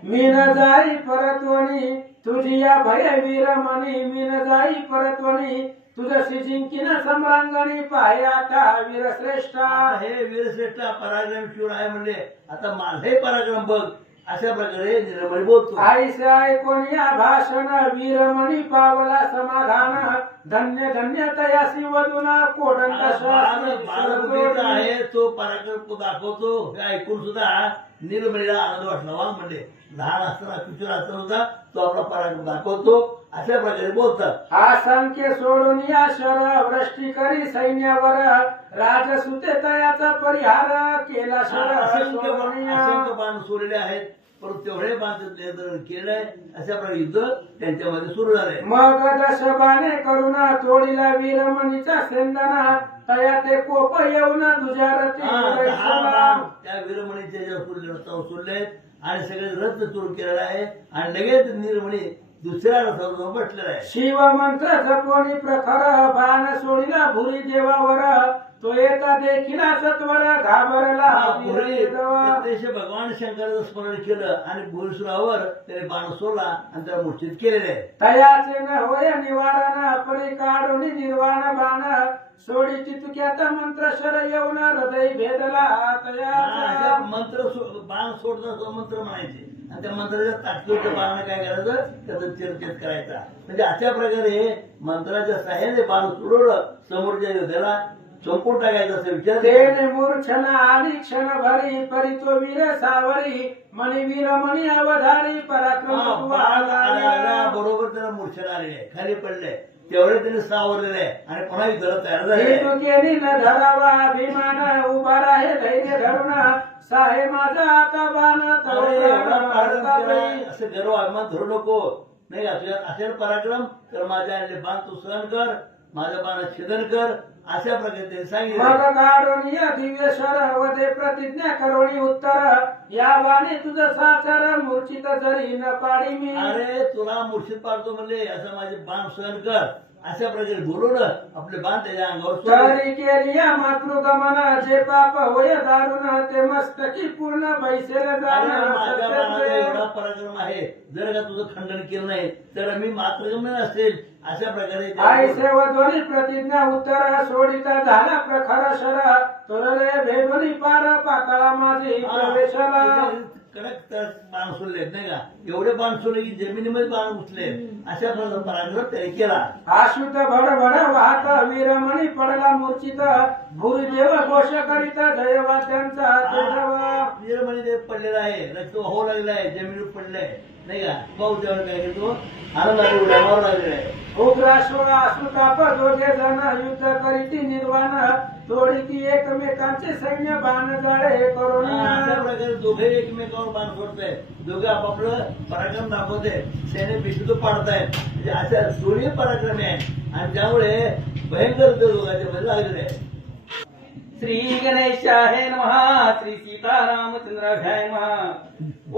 मी न जाई परतवणी तुझी या भय वीरमणी मी न जाई परतवणी तुझशी जिंकीन सम्रांगणी पाहे आता वीरश्रेष्ठा. हे वीरश्रेष्ठा पराक्रम शिवर आहे म्हणले, आता माझाही पराक्रम बघ अशा प्रकारे निर्मळ बोलतो. आईसे ऐकून या भाषण वीरमणी पावला समाधान धन्य धन्य तयासी वदुना कोडंत बालबुद्धीचा आहे तो पराक्रम दाखवतो. हे ऐकून सुद्धा निर्मळीला आनंद वाटला. वा म्हणले, लहान असताना किशोर असताना सुद्धा तो आपला पराक्रम दाखवतो अशा प्रकारे बोलतात. असंख्य सोडून या शर वृष्टी करी सैन्यावर राजसुते तयाचा परिहार केला शर असंख्य बाण सोडलेले आहेत, परंतु तेवढे बाण केलंय अशा प्रकारे युद्ध त्यांच्यामध्ये सुरू झालंय. मग दशबाने करून तोडीला वीरमणीचा सेंदना तया ते कोप येऊन दुजारती त्या वीरमणीच्या ज्या सोडले आणि सगळे रथ चूर केलेला आहे आणि लगेच निर्मणी दुसऱ्या रथावर बसलेला आहे. शिव मंत्र जपोनी प्रखर बाण सोडीला भुरी देवावर तो येता देखील सत्वर घाबरला प्रत्यक्ष भगवान शंकराचं स्मरण केलं आणि भुरीसुरावर त्याने बाण सोडला आणि त्याला मूर्छित केलेले आहे. तयाचे न होय निवारण परी काढून निर्वाण बाण सोडी चितुक्यात मंत्र शर येऊन हृदय भेदला तया मंत्र बाण सोडता मंत्र म्हणायचे आणि त्या मंत्राच्या तात्पुरत्या बाणाने काय करायचं, त्याचा चिरचेत करायचा. म्हणजे अशा प्रकारे मंत्राच्या साह्याने बाण सोडवलं समोरच्या योद्ध्याला संपून टाकायचा असा विचार. तेने मूर्छना आली क्षण भरी परी तो वीर सावरी मणी वीर मणी अवधारी पराक्रम बरोबर त्याला मूर्छना आलेली आहे, खाली पडले तेवढे त्याने सावरलेले आहे आणि पुन्हा युद्धाला तयार झाले. न धरावा अभिमान उभा राहे धैर्य धरून साहे माझा आता बाण असं गर्व अभिमान धरू नको नाही. असेल पराक्रम तर माझ्या आणले बाण तू सहन कर, माझ्या बाणात छेदन कर अशा प्रकारे त्यांनी सांगितलं. मग काढून या दिव्य शरवते प्रतिज्ञा करोणी उत्तर या बाणे तुझं साचार मूर्छित जरी न पाडी मी. अरे तुला मूर्छित पाडतो म्हणले, असं माझे बाण सहन कर अशा प्रकारे बोलून आपले बाण त्याच्या अंगावर तरी केली या मातृगमन जे पाप होय दारुण ते मस्तकी पूर्ण बैसेल माझ्या बाणाचा एवढा पराक्रम आहे, जर का तुझं खंडन केलं नाही तर मी मातृगमन असेल अशा प्रकारे. आई सेवध्वनी प्रतिज्ञा उत्तर सोडिता झाला प्रखर शर तोरले भेदोनी पार पाताळा माझी प्रवेशाला. कडक बाण सोडले नाही का, एवढे बाण सोडले की जमिनीमध्ये बाण घुसले अशा प्रकारे पराक्रम त्याने केला. आशुत भडभड वाहत वीरमणी पडला मूर्छित भूरिदेव घोष करीत जयवाद्यांचा वीरमणी देव पडलेला आहे, रक्त वाहू लागलेला आहे, जमिनीवर पडलाय नाही का. पाऊस जेवण काय करतो आनंदाने उड्या मारू लागलेला आहे. उग्राश्व आसुताप दोघे जण युद्ध करीती निर्वाण तोडीती एकमेकांचे सैन्य बाण जाळे करून. अशा प्रकारे दोघे एकमेकावर बाण सोडतायत, दोघे आपापलं पराक्रम दाखवते, सैन्य बिशुद्ध पाडतायत. म्हणजे अशा दोन्ही पराक्रमी आहेत आणि त्यामुळे भयंकर दोघांच्या मध्ये लागलेले आहे. श्री गणेशाय नमः. श्री सीतारामचंद्राभ्याय नमः.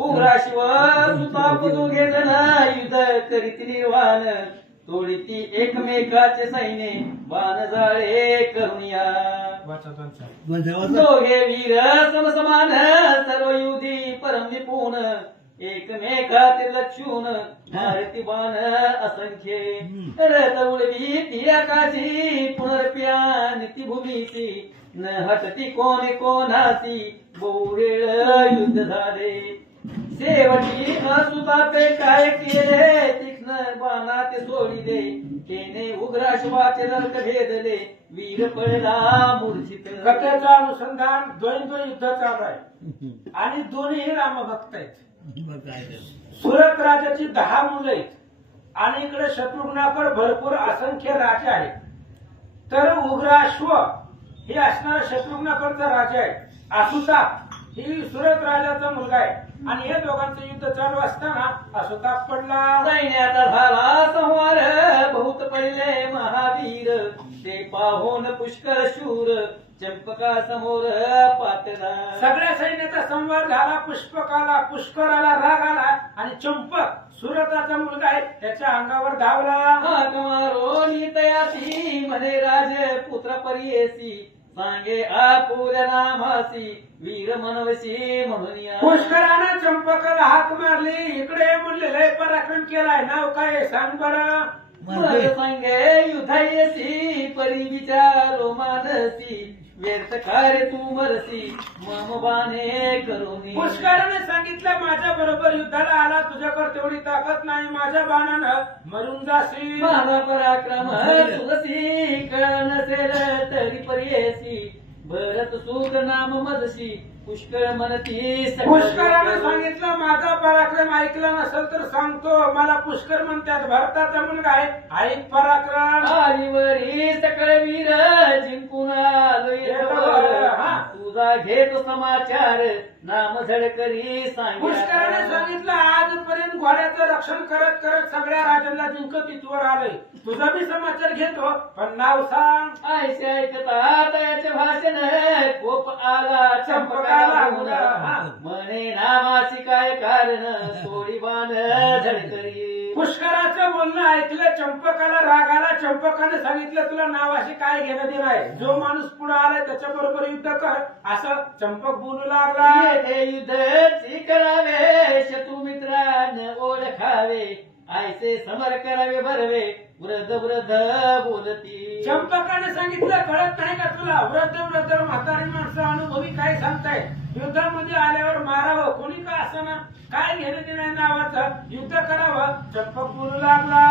उग्रा शिव सुताप दोघे जण युद्ध करीत निर्वाण तोडीती एकमेकाचे सैन्य बाण जाळे करुनिया. दोघे वीर समसमान सर्व युधी परम निपुण एकमेकात लक्षून मारती बाण असंख्ये रथ उडवी ती आकाशी पुनर्प्या निती भूमीची न हटती कोणी कोणाची बहुवेळ युद्ध झाले. शेवटी सुतापे काय केले तीक्ष्ण बाणा ते सोडिले तेने उग्राश्वाचे नरक भेदले वीर पडला मूर्छित. कथेचं अनुसंधान द्वैद्व युद्ध चालू आहे आणि दोन्ही रामभक्त आहेत. सुरत राजाची 10 मुलं आहेत आणि इकडे शत्रुघ्नाकडे भरपूर असंख्य राजे आहेत. तर उग्राश्व हे असणारा शत्रुघ्नाकडचा राजा आहे. आसुताप ही सुरत राजाचा मुलगा आहे आणि या दोघांचं युद्ध चालू असताना असो ताप पडला. सैन्याचा झाला संहार बहुत पडले महावीर ते पाहून पुष्कर शूर चंपका समोर पातला. सगळ्या सैन्याचा संवार झाला. पुष्कराला राग आला आणि चंपक सुरताचा मुलगा आहे त्याच्या अंगावर धावला. हाक मारो तयासी म्हणे राज पुत्र परियेसी सांगे आपुल्या नामासी वीर मनवशी म्हणून या. पुष्करानं चंपकाला हाक मारली. इकडे म्हणले लय पराक्रम केलाय. नाव काय सांग बरं. मग सांगे युधायसी परी विचारो मानसी व्यर्थ कार्य तू मरसी मम बाणे करुनी. पुष्कराने सांगितलं माझ्या बरोबर युद्धाला आला तुझ्याकडे तेवढी ताकद नाही माझ्या बाणानं मरून जाशील. माझा पराक्रम तुलसी कळ नसेल तरी परियेसी भरत सुख नाम मजशी पुष्कळ म्हणती सकळ. पुष्कराने सांगितलं माझा पराक्रम ऐकला नसेल तर सांगतो. मला पुष्कर म्हणतात भरताचा मुलगा आहे. ऐक पराक्रम. आईवरी सकळ वीर जिंकून आलोय हा. तुझा घेतो समाचार नाम झडकरी पुष्कराने सांगितलं आजपर्यंत घोड्याचं रक्षण करत करत सगळ्या राजांना जिंकत इथवर आलोय. तुझा मी समाचार घेतो पण नाव सांग. ऐसे ऐकता त्याचे भाषण कोप आला चंपकाला म्हणे नामासी काय कारण सोडी बाण झडकरी. पुष्कराचं बोलणं ऐकलं चंपकाला राग आला. चंपकाने सांगितलं तुला नावाशी काय घेणं देणं आहे. जो माणूस पुढे आलाय त्याच्या बरोबर युद्ध कर असं चंपक बोलू लागला. येथे युद्ध करावे शत्रू मित्रांना ओळखावे ऐसे समर करावे भरवे वृद्ध वृद्ध बोलती. चंपकाने सांगितलं कळत नाही का तुला. वृद्ध म्हातारी माणसं अनुभवी काय सांगताय. युद्धामध्ये आल्यावर मारावं कोणी का असं काय घेणं देणं नावाचं युद्ध करावं. चंपक बोलू लागला.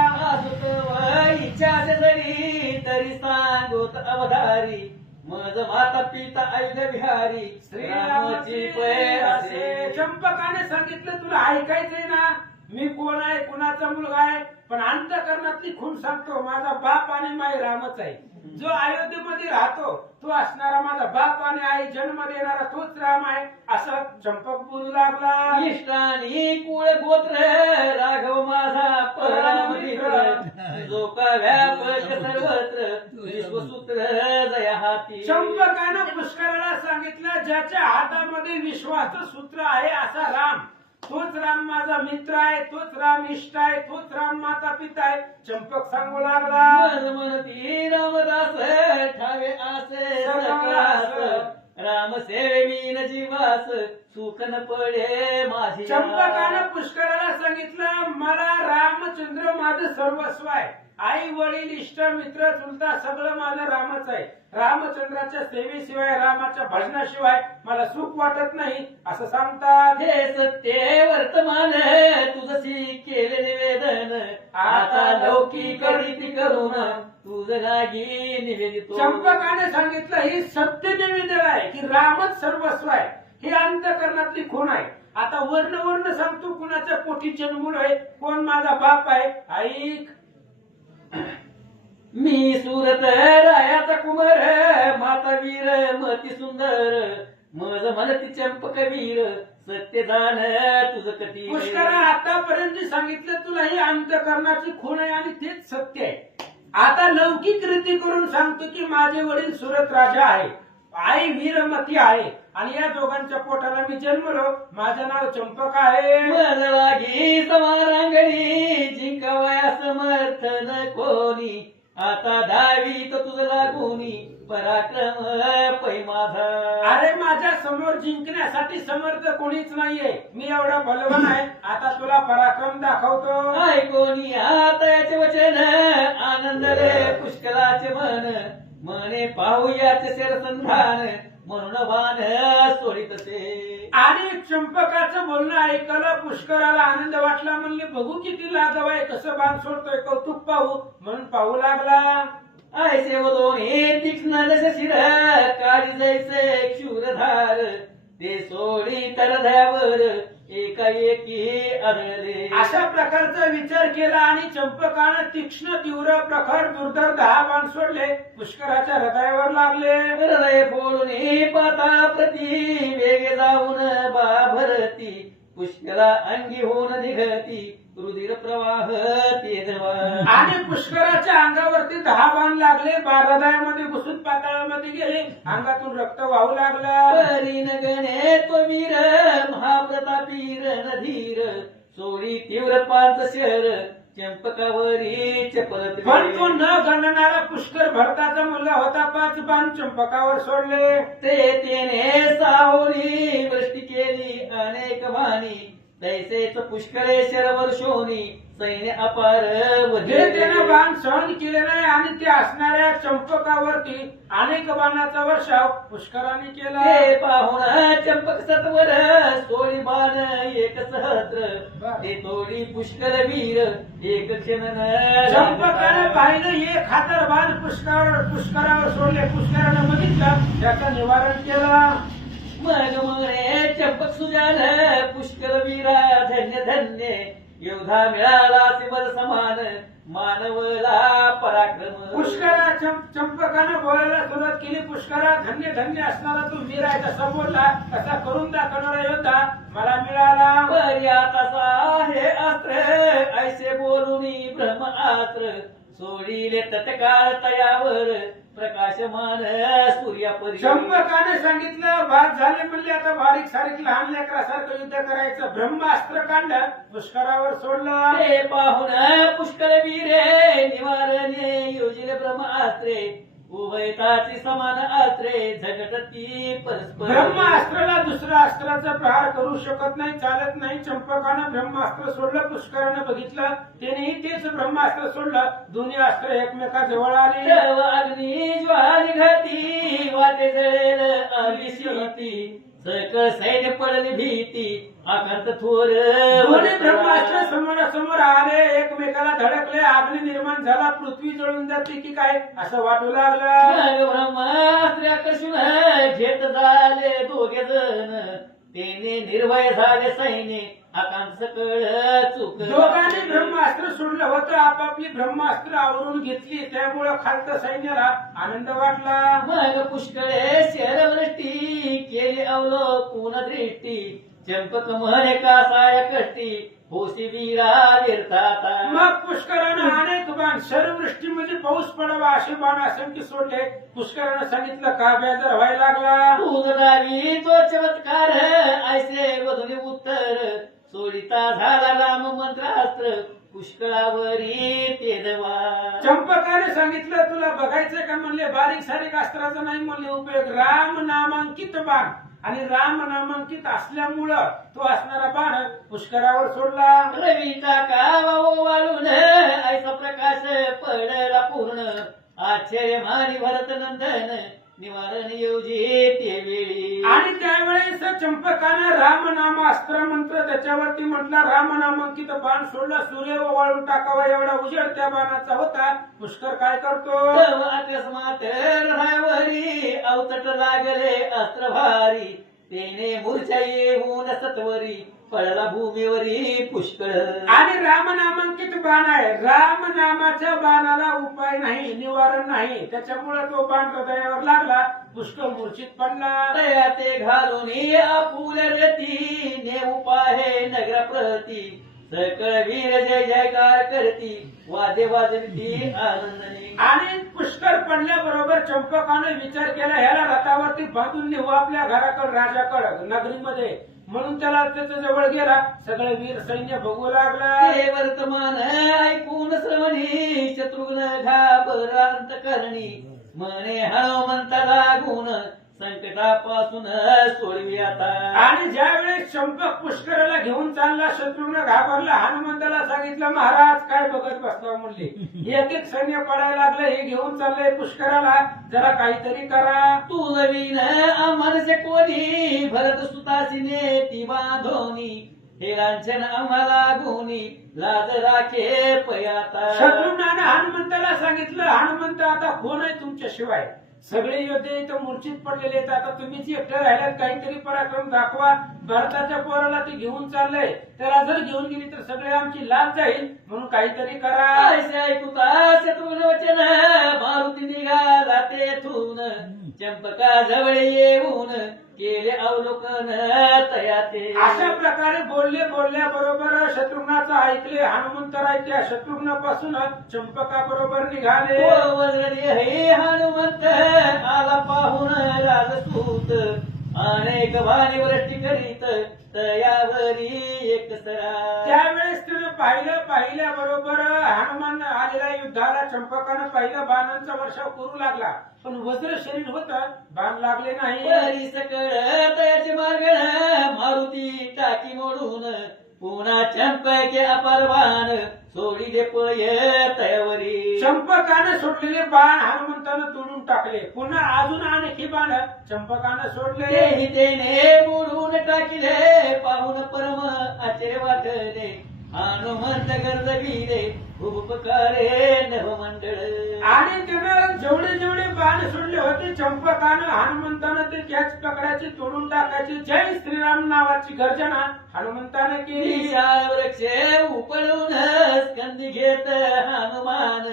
इच्छा असे तरी सांगोत अवधारी मज माता पिता आयुध विहारी श्रीरामाची पै असे. चंपकाने सांगितलं तुला ऐकायचंय ना मी कोण आहे कुणाचा मुलगा आहे पण अंतःकरणातली खूण सांगतो. माझा बाप आणि माई रामच आहे. जो अयोध्येमध्ये राहतो तो असणारा माझा बाप आणि आई जन्म देणारा तोच राम आहे असं चंपक बोलू लागला. इष्टानी कुळ गोत्र राघव माझा परम मित्र जो का व्यापक सर्वत्र विश्वसूत्र जया हाती. चंपकानं पुष्कराला सांगितलं ज्याच्या हातामध्ये विश्वाचं सूत्र आहे असा राम तोच राम माझा मित्र आहे. तोच राम इष्ट आहे. तोच राम माता पिता आहे. चंपक सांगू लागला. मन म्हणती रामदास ठावे आसे सकास राम सेवे मीन जीवास सुख न पडे माझी. चंपकानं पुष्कराला सांगितलं मला रामचंद्र माझं सर्वस्व आहे. आई वडील इष्ट मित्र चुलता सगळं माझं रामच आहे. रामचंद्राच्या सेवेशिवाय रामाच्या भजनाशिवाय मला सुख वाटत नाही असं सांगतात. हे सत्य वर्तमान तुझशी केले निवेदन आता लौकिक रीती करून तुझ लागी निवेदितो. चंपकाने सांगितलं ही सत्य निवेदन आहे की रामच सर्वस्व आहे. ही अंतःकरणातली खूण आहे. आता वर्ण सांगतो कुणाच्या पोटी जन्मलोय कोण माझा बाप आहे. ऐक मी सुरत रायाचा कुमार माता वीर मती सुंदर मज म्हणती चंपक वीर सत्य जाण तुझं कधी. पुष्करा आतापर्यंत सांगितलं तुला ही अंतःकरणाची खूण आहे आणि तेच सत्य आहे. आता लौकिक रीती करून सांगतो की माझे वडील सुरत राजा आहे. आई वीरमती आहे आणि या दोघांच्या पोटाला मी जन्मलो. माझं नाव चंपक आहे. मज लागी समारांगणी जिंकवया समर्थन कोणी आता दहावीत तुझं लागूनी पराक्रम पै माझा. अरे माझ्या समोर जिंकण्यासाठी समर्थ कोणीच नाहीये. मी एवढा बलवान आहे. आता तुला पराक्रम दाखवतो. ऐकोनी आता याचे वचन आनंद रे पुष्कळाचे मन म्हणे पाहूयाचे शरसंधान म्हणून बाण सोडित ते. आणि चंपकाचं बोलणं ऐकलं. पुष्कराला आनंद वाटला. म्हणले बघू किती लाघव आहे कसं बाण सोडतोय कौतुक पाहू म्हणून पाहू लागला. ऐसे व दोन्ही तीक्ष्ण जसे शिर काळी जैसे क्षुरधार ते सोडी तरध्यावर एकाएकी आढळले. अशा प्रकारचा विचार केला आणि चंपकानं तीक्ष्ण तीव्र प्रखर दुर्धर 10 बाण सोडले. पुष्कराच्या हृदयावर लागले. हृदय फोडून पाता प्रती वेगे जाऊन भरती. पुष्करा अंगी होऊन निघती रुधिर प्रवाह तेजवा. आणि पुष्कराच्या अंगावरती 10 बाण लागले. हृदयामध्ये घुसून पाताळामध्ये गेले. अंगातून रक्त वाहू लागलं. परीन गणे तो वीर महाप्रतापी रणधीर. सोडी तीव्र पांच शहर चंपकावरी चपलत. पण तो न गणनारा पुष्कर भरताचा मुलगा होता. 5 बाण चंपकावर सोडले. तेने सावली वृष्टी केली अनेक वाणी. तैसेच पुष्कळेश्वर वर्षोनी सैन्य अपार जे त्यानं बाण सहन केले नाही आणि ते असणाऱ्या चंपकावरती अनेक बाणाचा वर्षाव पुष्कराने केला. हे पाहून चंपक सत्वर सोळी बाण एक सहस्र. ते तोडी पुष्कर वीर एक क्षण चंपकानं पाहिलं 1000 बाण पुष्करावर सोडले. पुष्करानं बघितलं त्याचं निवारण केलं. मग म्हणे चंपक सुजान पुष्कर वीरा धन्य धन्य. योद्धा मिळाला सिमर समान मानवला पराक्रम. पुष्करा चंपकानं बोलायला सुरुवात केली. पुष्करा धन्य धन्य असणारा तू वीर आहे तसा बोलला. तसा करून दाखवणारा योद्धा मला मिळाला. पर्या तसा हे अस्त्र ऐसे बोलूनी ब्रह्मास्त्र. सोडीले तत्काळ तयावर प्रकाशमान सूर्यापरी. चंपकाने सांगितलं बाद झाले म्हणले आता बारीक सारीक लहान लेकरासारखं युद्ध करायचं. ब्रह्मास्त्र काढलं पुष्करावर सोडलं. हे पाहून पुष्कर वीरे निवारणे योजिले ब्रह्मास्त्रे. उभयताची समान अस्त्रे झगटती परस्पर. ब्रह्मास्त्राला दुसऱ्या अस्त्राचा प्रहार करू शकत नाही चालत नाही. चंपकानं ब्रह्मास्त्र सोडलं. पुष्करानं बघितलं त्यानेही तेच ब्रह्मास्त्र सोडलं. दोन्ही अस्त्र एकमेकाजवळ आली. तव अग्नी ज्वाली घाती वाटे जळेल अभिषेती. सकळ सैन्य पडली भीती आकांत थोर. दोन्ही ब्रह्मास्त्र समोरासमोर आले. एकमेकाला धडकले. अग्नी निर्माण झाला. पृथ्वी जळून जाते की काय असं वाटू लागलं. ब्रह्मास्त्र कशून घेत झाले दोघे जण. तेने निर्भय झाले सैन्य आकांत सकळ चूक. दोघांनी ब्रह्मास्त्र सोडलं होतं. आपापली ब्रह्मास्त्र आवरून घेतली. त्यामुळं खालच्या सैन्याला आनंद वाटला. मग पुष्कळे शरवृष्टी केली अवलोकून दृष्टी. चंपक म्हणे कासाय कष्टी होसी वीरा व्यर्थाता. मग पुष्करानं अनेक बाण शरवृष्टी म्हणजे पाऊस पडावा असे बाण असंख्य सोडले. पुष्करानं सांगितलं का बेजार व्हायला लागला. तुझ दावी तो चमत्कार ऐसे वधुनी उत्तर. सोडिता झाला राम मंत्रास्त्र पुष्कळावरी तेजवा. चंपकाने सांगितलं तुला बघायचं का म्हणले बारीक सारीक अस्त्राचा नाही म्हणले उपयोग. राम नामांकित बाण आणि राम नामांकित असल्यामुळं तो असणारा बाण पुष्करावर सोडला. रवीचा कावा वाळून ऐसा प्रकाश पडला पूर्ण. आश्चर्य मारी भरत नंदन निवारण योजी ते वेळी. आणि त्यावेळेस चंपकानं रामनामास्त्र मंत्र त्याच्यावरती म्हटला. रामनामांकित बाण सोडला. सूर्य वाळून टाकावा एवढा उजेड त्या बाणाचा होता. पुष्कर काय करतो. अकस्मात रणावरी अवतट लागले अस्त्र भारी. तेने मूर्छा येऊन सत्वरी पडला भूमीवरी पुष्कळ. आणि रामनामांकित बाण आहे. रामनामाच्या बाणाला उपाय नाही निवारण नाही. त्याच्यामुळे तो बाण हृदयावर लागला. पुष्कळ मूर्छित पडला. तया ते घालून आपुल्या रती ने उपाहे नगरा प्रती. सकळ वीर जय जयकार करती वादे वाजविती आनंदने. आणि पुष्कर पडल्याबरोबर चंपकाने विचार केला ह्याला रथावरती बांधून नेऊ आपल्या घराकडे राजाकडे नगरीमध्ये. म्हणून त्याला त्याच्या जवळ गेला. सगळे वीर सैन्य बघू लागला. हे वर्तमान ऐकून श्रवणी शत्रुघ्न घाबरांत करणी. म्हणे हनुमंता लागून संकटापासून सोडवी आता. आणि ज्यावेळेस चंपक पुष्कराला घेऊन चालला शत्रुघ्न घाबरला. हनुमंताला सांगितलं महाराज काय बघत बसला म्हणले. एक एक सैन्य पडायला लागलं. हे घेऊन चाललंय पुष्कराला जरा काहीतरी करा. तू नवीन आम्हाला कोणी भरत सुतासीने ती बांधोनी. हे लांछन आम्हाला गुणी लाज राखे पयाता. शत्रुघ्नाने हनुमंताला सांगितलं हनुमंत आता कोण आहे तुमच्याशिवाय. सगळे योद्धे इथं मूर्छित पडलेले आहेत. आता तुम्हीच एकटे राहिल्यात, काहीतरी पराक्रम दाखवा. भारताच्या पोराला ती घेऊन चाललंय, त्याला जर घेऊन गेली तर सगळे आमची लाज जाईल, म्हणून काहीतरी करा. ऐसे ऐकुता शत्रुघ्न वचन मारुती निघाला तेथून चंपका जवळ येऊन केले अवलोकन तयाचे. अशा प्रकारे बोलल्याबरोबर शत्रुघ्नाचं ऐकले हनुमंतराय त्या शत्रुघ्नापासून चंपका बरोबर निघाले. तो वज्रदेह हे हनुमंत आला पाहून राजसूत अनेक भाने वृष्टी करीत तयावरी एक सरा. त्यावेळेस तिने पाहिल्याबरोबर हनुमान आलेला युद्धाला चंपकानं पहिल्या बाणांचा वर्षाव करू लागला, पण वज्र शरीर होत, बाण लागले नाही. परी सकळ तयाचे मार्गण मारुती टाकी मोडून पुन्हा चंपके अपार बाण सोडी दे पय तयावरी. चंपकानं सोडलेले बाण हनुमंतानं तोडून टाकले, पुन्हा अजून आणखी बाण चंपकानं सोडले. तेही तेने मोडून टाकिले पाहून परम आश्चर्य वाटले हनुमंत गर्जविले उपकारे नवमंडळ. आणि त्यानं जेवढे बाण सोडले होते चंपकानं हनुमंतानं ते त्याच पकडायचे, तोडून टाकायचे. जय श्रीराम नावाची गर्जना हनुमंतानं केली. विशाल वृक्ष उपळून स्कंदी घेत हनुमान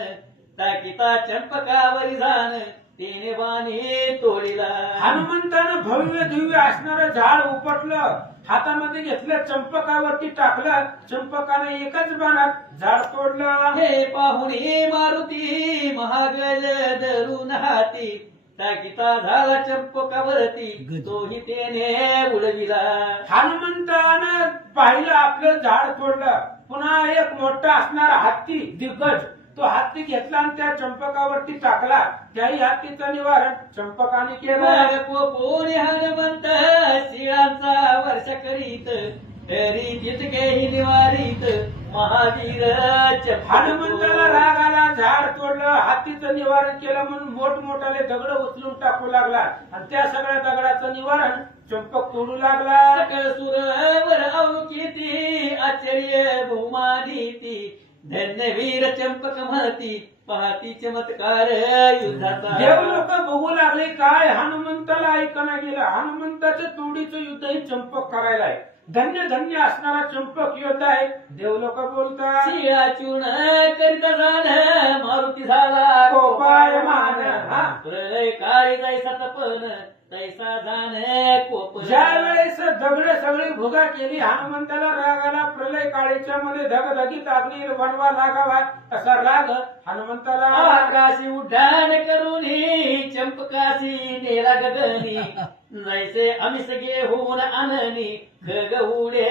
टाकिता चंपकावरी जाण तेने बाणी तोडीला. हनुमंतानं भव्य दिव्य असणारं झाड उपटलं, हातामध्ये घेतलं, चंपकावरती टाकलं. चंपकानं एकच बाणात झाड तोडलं. हे पाहुणे मारुती महागज धरून हाती टाकिता झाला चंपकावरती तोही तेने उडविला. हनुमंतानं पाहिलं आपलं झाड तोडलं, पुन्हा एक मोठा असणारा हत्ती दिग्गज तो हत्ती घेतला आणि त्या चंपकावरती टाकला. त्याही हत्तीचं निवारण चंपकाने केलं. कोणी हनुमंत शिळांचा वर्ष करीत तरी तितकेही निवारित महावीर हनुमंताला राग आला, झाड तोडलं, हत्तीचं निवारण केलं म्हणून मोठमोठाले दगड उचलून टाकू लागला आणि त्या सगळ्या दगडाचं निवारण चंपक तोडू लागला. सकळ सुरवर अवकिती आश्चर्य बहुमानिती धन्यवीर चंपक म्हणती पाहती चमत्कार युद्धाचा. देव लोक बघू लागले, काय हनुमंताला ऐकणा गेलं. हनुमंताचं तोडीचं युद्ध ही चंपक करायला आहे. धन्य धन्य असणारा चंपक योद्धा आहे. देव लोक बोलतात, शिळा चूर्ण करीत जाण मारुती झाला कोपायमान. प्रलय काळी जायचा तपन तैसा जाण कोप. ज्या वेळेस दगड सगळी भुगा केली, हनुमंताला राग आला. प्रलय काळीच्या मध्ये धगधगीत अग्नी बनवा लागावा असा राग हनुमंताला. आकाशी उड्डाण करून चंपकाशी नेला गगनी जैसे आम्ही सगळे होऊन आननी गग उडे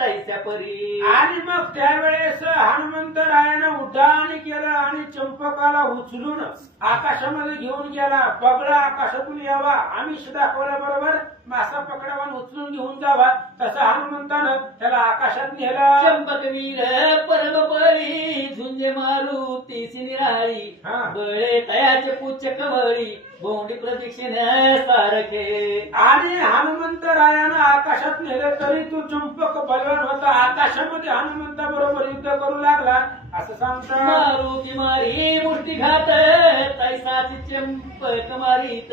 तैच्या परी. आणि मग त्यावेळेस हनुमंतरायानं उड्डाण केलं आणि चंपकाला उचलून आकाशामध्ये घेऊन गेला. बगळा आकाशातून यावा, आमिष दाखवल्याबरोबर मासा पकडावा आणि उचलून घेऊन जावा, तसं हनुमंतानं त्याला आकाशात नेलं. चंपकवीर परम बळी झुंजे मारुतीची निराळी बळे तयाचे पुच्छ कमळी भोंडी प्रदक्षिणे सारखे. आणि हनुमंतरायानं आकाशात नेलं तरी तो चंपक बलवान होता. आकाशामध्ये हनुमंता बरोबर युद्ध करू लागला असं सांगतात. मारुती मारी मुष्टी घात तैसाची चंपक मारीत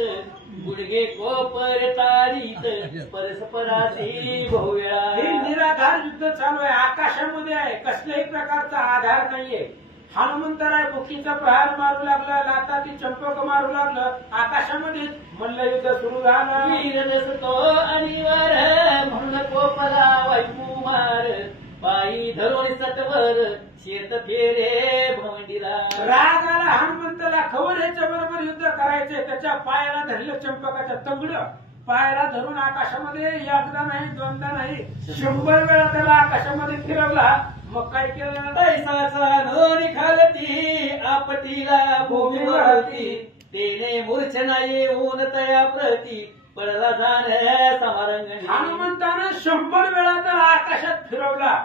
गुडगे कोपर तारीत परस्पराती बहुवेळा. हे निराधार युद्ध चालू आहे, आकाशामध्ये आहे, कसल्याही प्रकारचा आधार नाहीये. हनुमंतराय बुकीचा प्रहार मारू लागला, लाताती चंपक मारू लागलं, आकाशामध्येच मल्लयुद्ध सुरू झालं. वीर दिसतो अनिवार म्हणून कोपला वायू मार पायी धरून सतवर शेत फेरे भवंडीला. राग आला हनुमंताला, खबर ह्याच्या बरोबर युद्ध करायचंय. त्याच्या पायाला धरलं चंपकाच्या तंगड, पायाला धरून आकाशामध्ये एकदा नाही दोनदा नाही 100 वेळा त्याला आकाशामध्ये फिरवला. मग काय केलं, तैसाचा नोनी खालती आपटीला भूमीवरती तेने मूर्छना येऊन तया प्रती पडला जाण समारंगणी. हनुमंतानं 100 वेळा त्याला आकाशात फिरवला.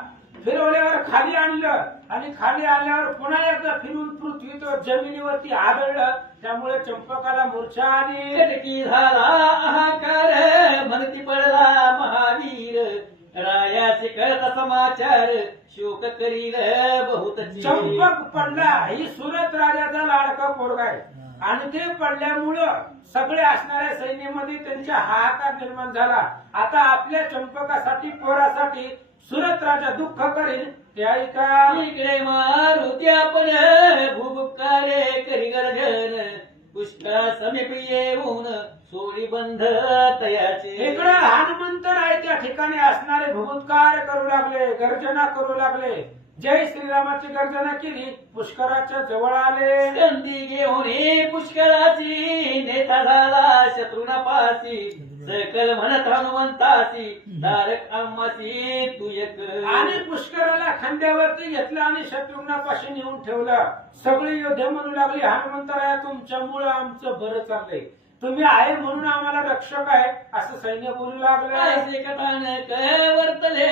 फिरवल्यावर खाली आणलं आणि खाली आल्यावर पुन्हा एकदा फिरून पृथ्वी तो जमिनीवरती आदळलं. त्यामुळे चंपकाला मूर्छा आली. चटकी झाला अहंकार म्हणती पडला महावीर रायाचे कळत समाचार शोक करील बहुत. चंपक पडला. ही सुरत राजाचा लाडका पोरगा आहे आणि ते पडल्यामुळं सगळे असणाऱ्या सैन्यामध्ये त्यांच्या हाहाकार निर्माण झाला. आता आपल्या चंपकासाठी पोरासाठी सुरत राजा दुःख करील ते ऐका. इकडे मारुती आपण भूबुकारे करी गर्जन पुष्कळ समीप येऊन सोळी बंध तयाचे. इकडे हनुमंतराय त्या ठिकाणी असणारे भूतकार करू लागले, गर्जना करू लागले. जय श्रीरामाची गर्जना केली, पुष्कराच्या जवळ आले. संधी घेऊन पुष्कळाची नेता झाला शत्रुनापासी सकल म्हणत हनुमंतासी तारक आम्हासी तू एक. आणि पुष्कराला खांद्यावरती घेतलं आणि शत्रुघ्नापाशी नेऊन ठेवलं. सगळे योद्धे म्हणू लागले, हनुमंतराया तुमच्यामुळं आमचं बरं चाललंय, तुम्ही आहे म्हणून आम्हाला रक्षक आहे, असं सैन्य बोलू लागलं. ऐसे कथानक वर्तले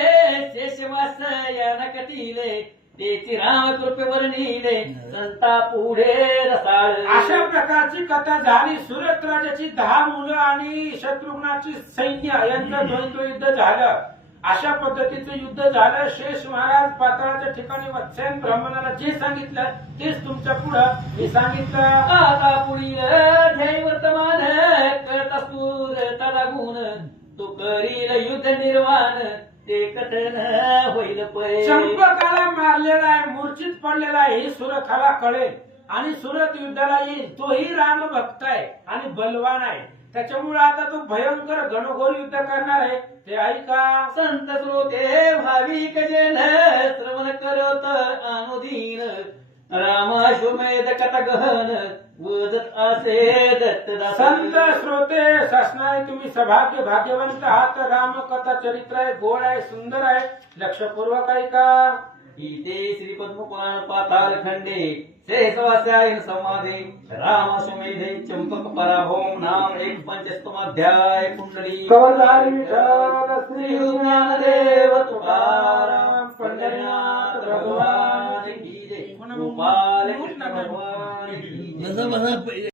शेषवास या नकटीले तेची राम कृपेवर नीले संता पुढे रसाळ. अशा प्रकारची कथा झाली. सुरत राजाची 10 मुलं आणि शत्रुघ्नाची सैन्य यांचं द्वंद्व युद्ध झालं. अशा पद्धतीचं युद्ध झालं. शेष महाराज पाताळाच्या ठिकाणी वत्स्यायन ब्राह्मणाला जे सांगितलं तेच तुमच्या पुढं मी सांगितलं. आता पुढील ध्येय वर्तमान करत सूर तदा गुण तू करील युद्ध निर्वाण ते कथन होईल पै. चंपकाला मारलेला आहे, मूर्छित पडलेला आहे हे सुरथाला कळेल आणि सुरत युद्धाला येईल. तोही राम भक्त आहे आणि बलवान आहे, त्याच्यामुळे आता तो भयंकर घनघोर युद्ध करणार आहे. ते ऐका. संत श्रोते भाविक जन श्रवण करत अनुदीन रामाश्वमेध कथा गहन वदत असे दत्तदास. संत श्रोते शासनाने तुम्ही सभाग्य भाग्यवंत आहात. रामकथा चरित्र आहे, गोड आहे, सुंदर आहे. लक्षपूर्वक ऐका. इथे श्री पद्मपुराण पाताल खंडे शेषवास्यायन संवादे रामाश्वमेधे चंपक पराभव नाम 1 कुंडली कवलधारी विठ्ठल श्री ज्ञानदेव तुकाराम पंढरीनाथ भगवान की जय. गोपाल कृष्ण भगवान की जय. बसा बसा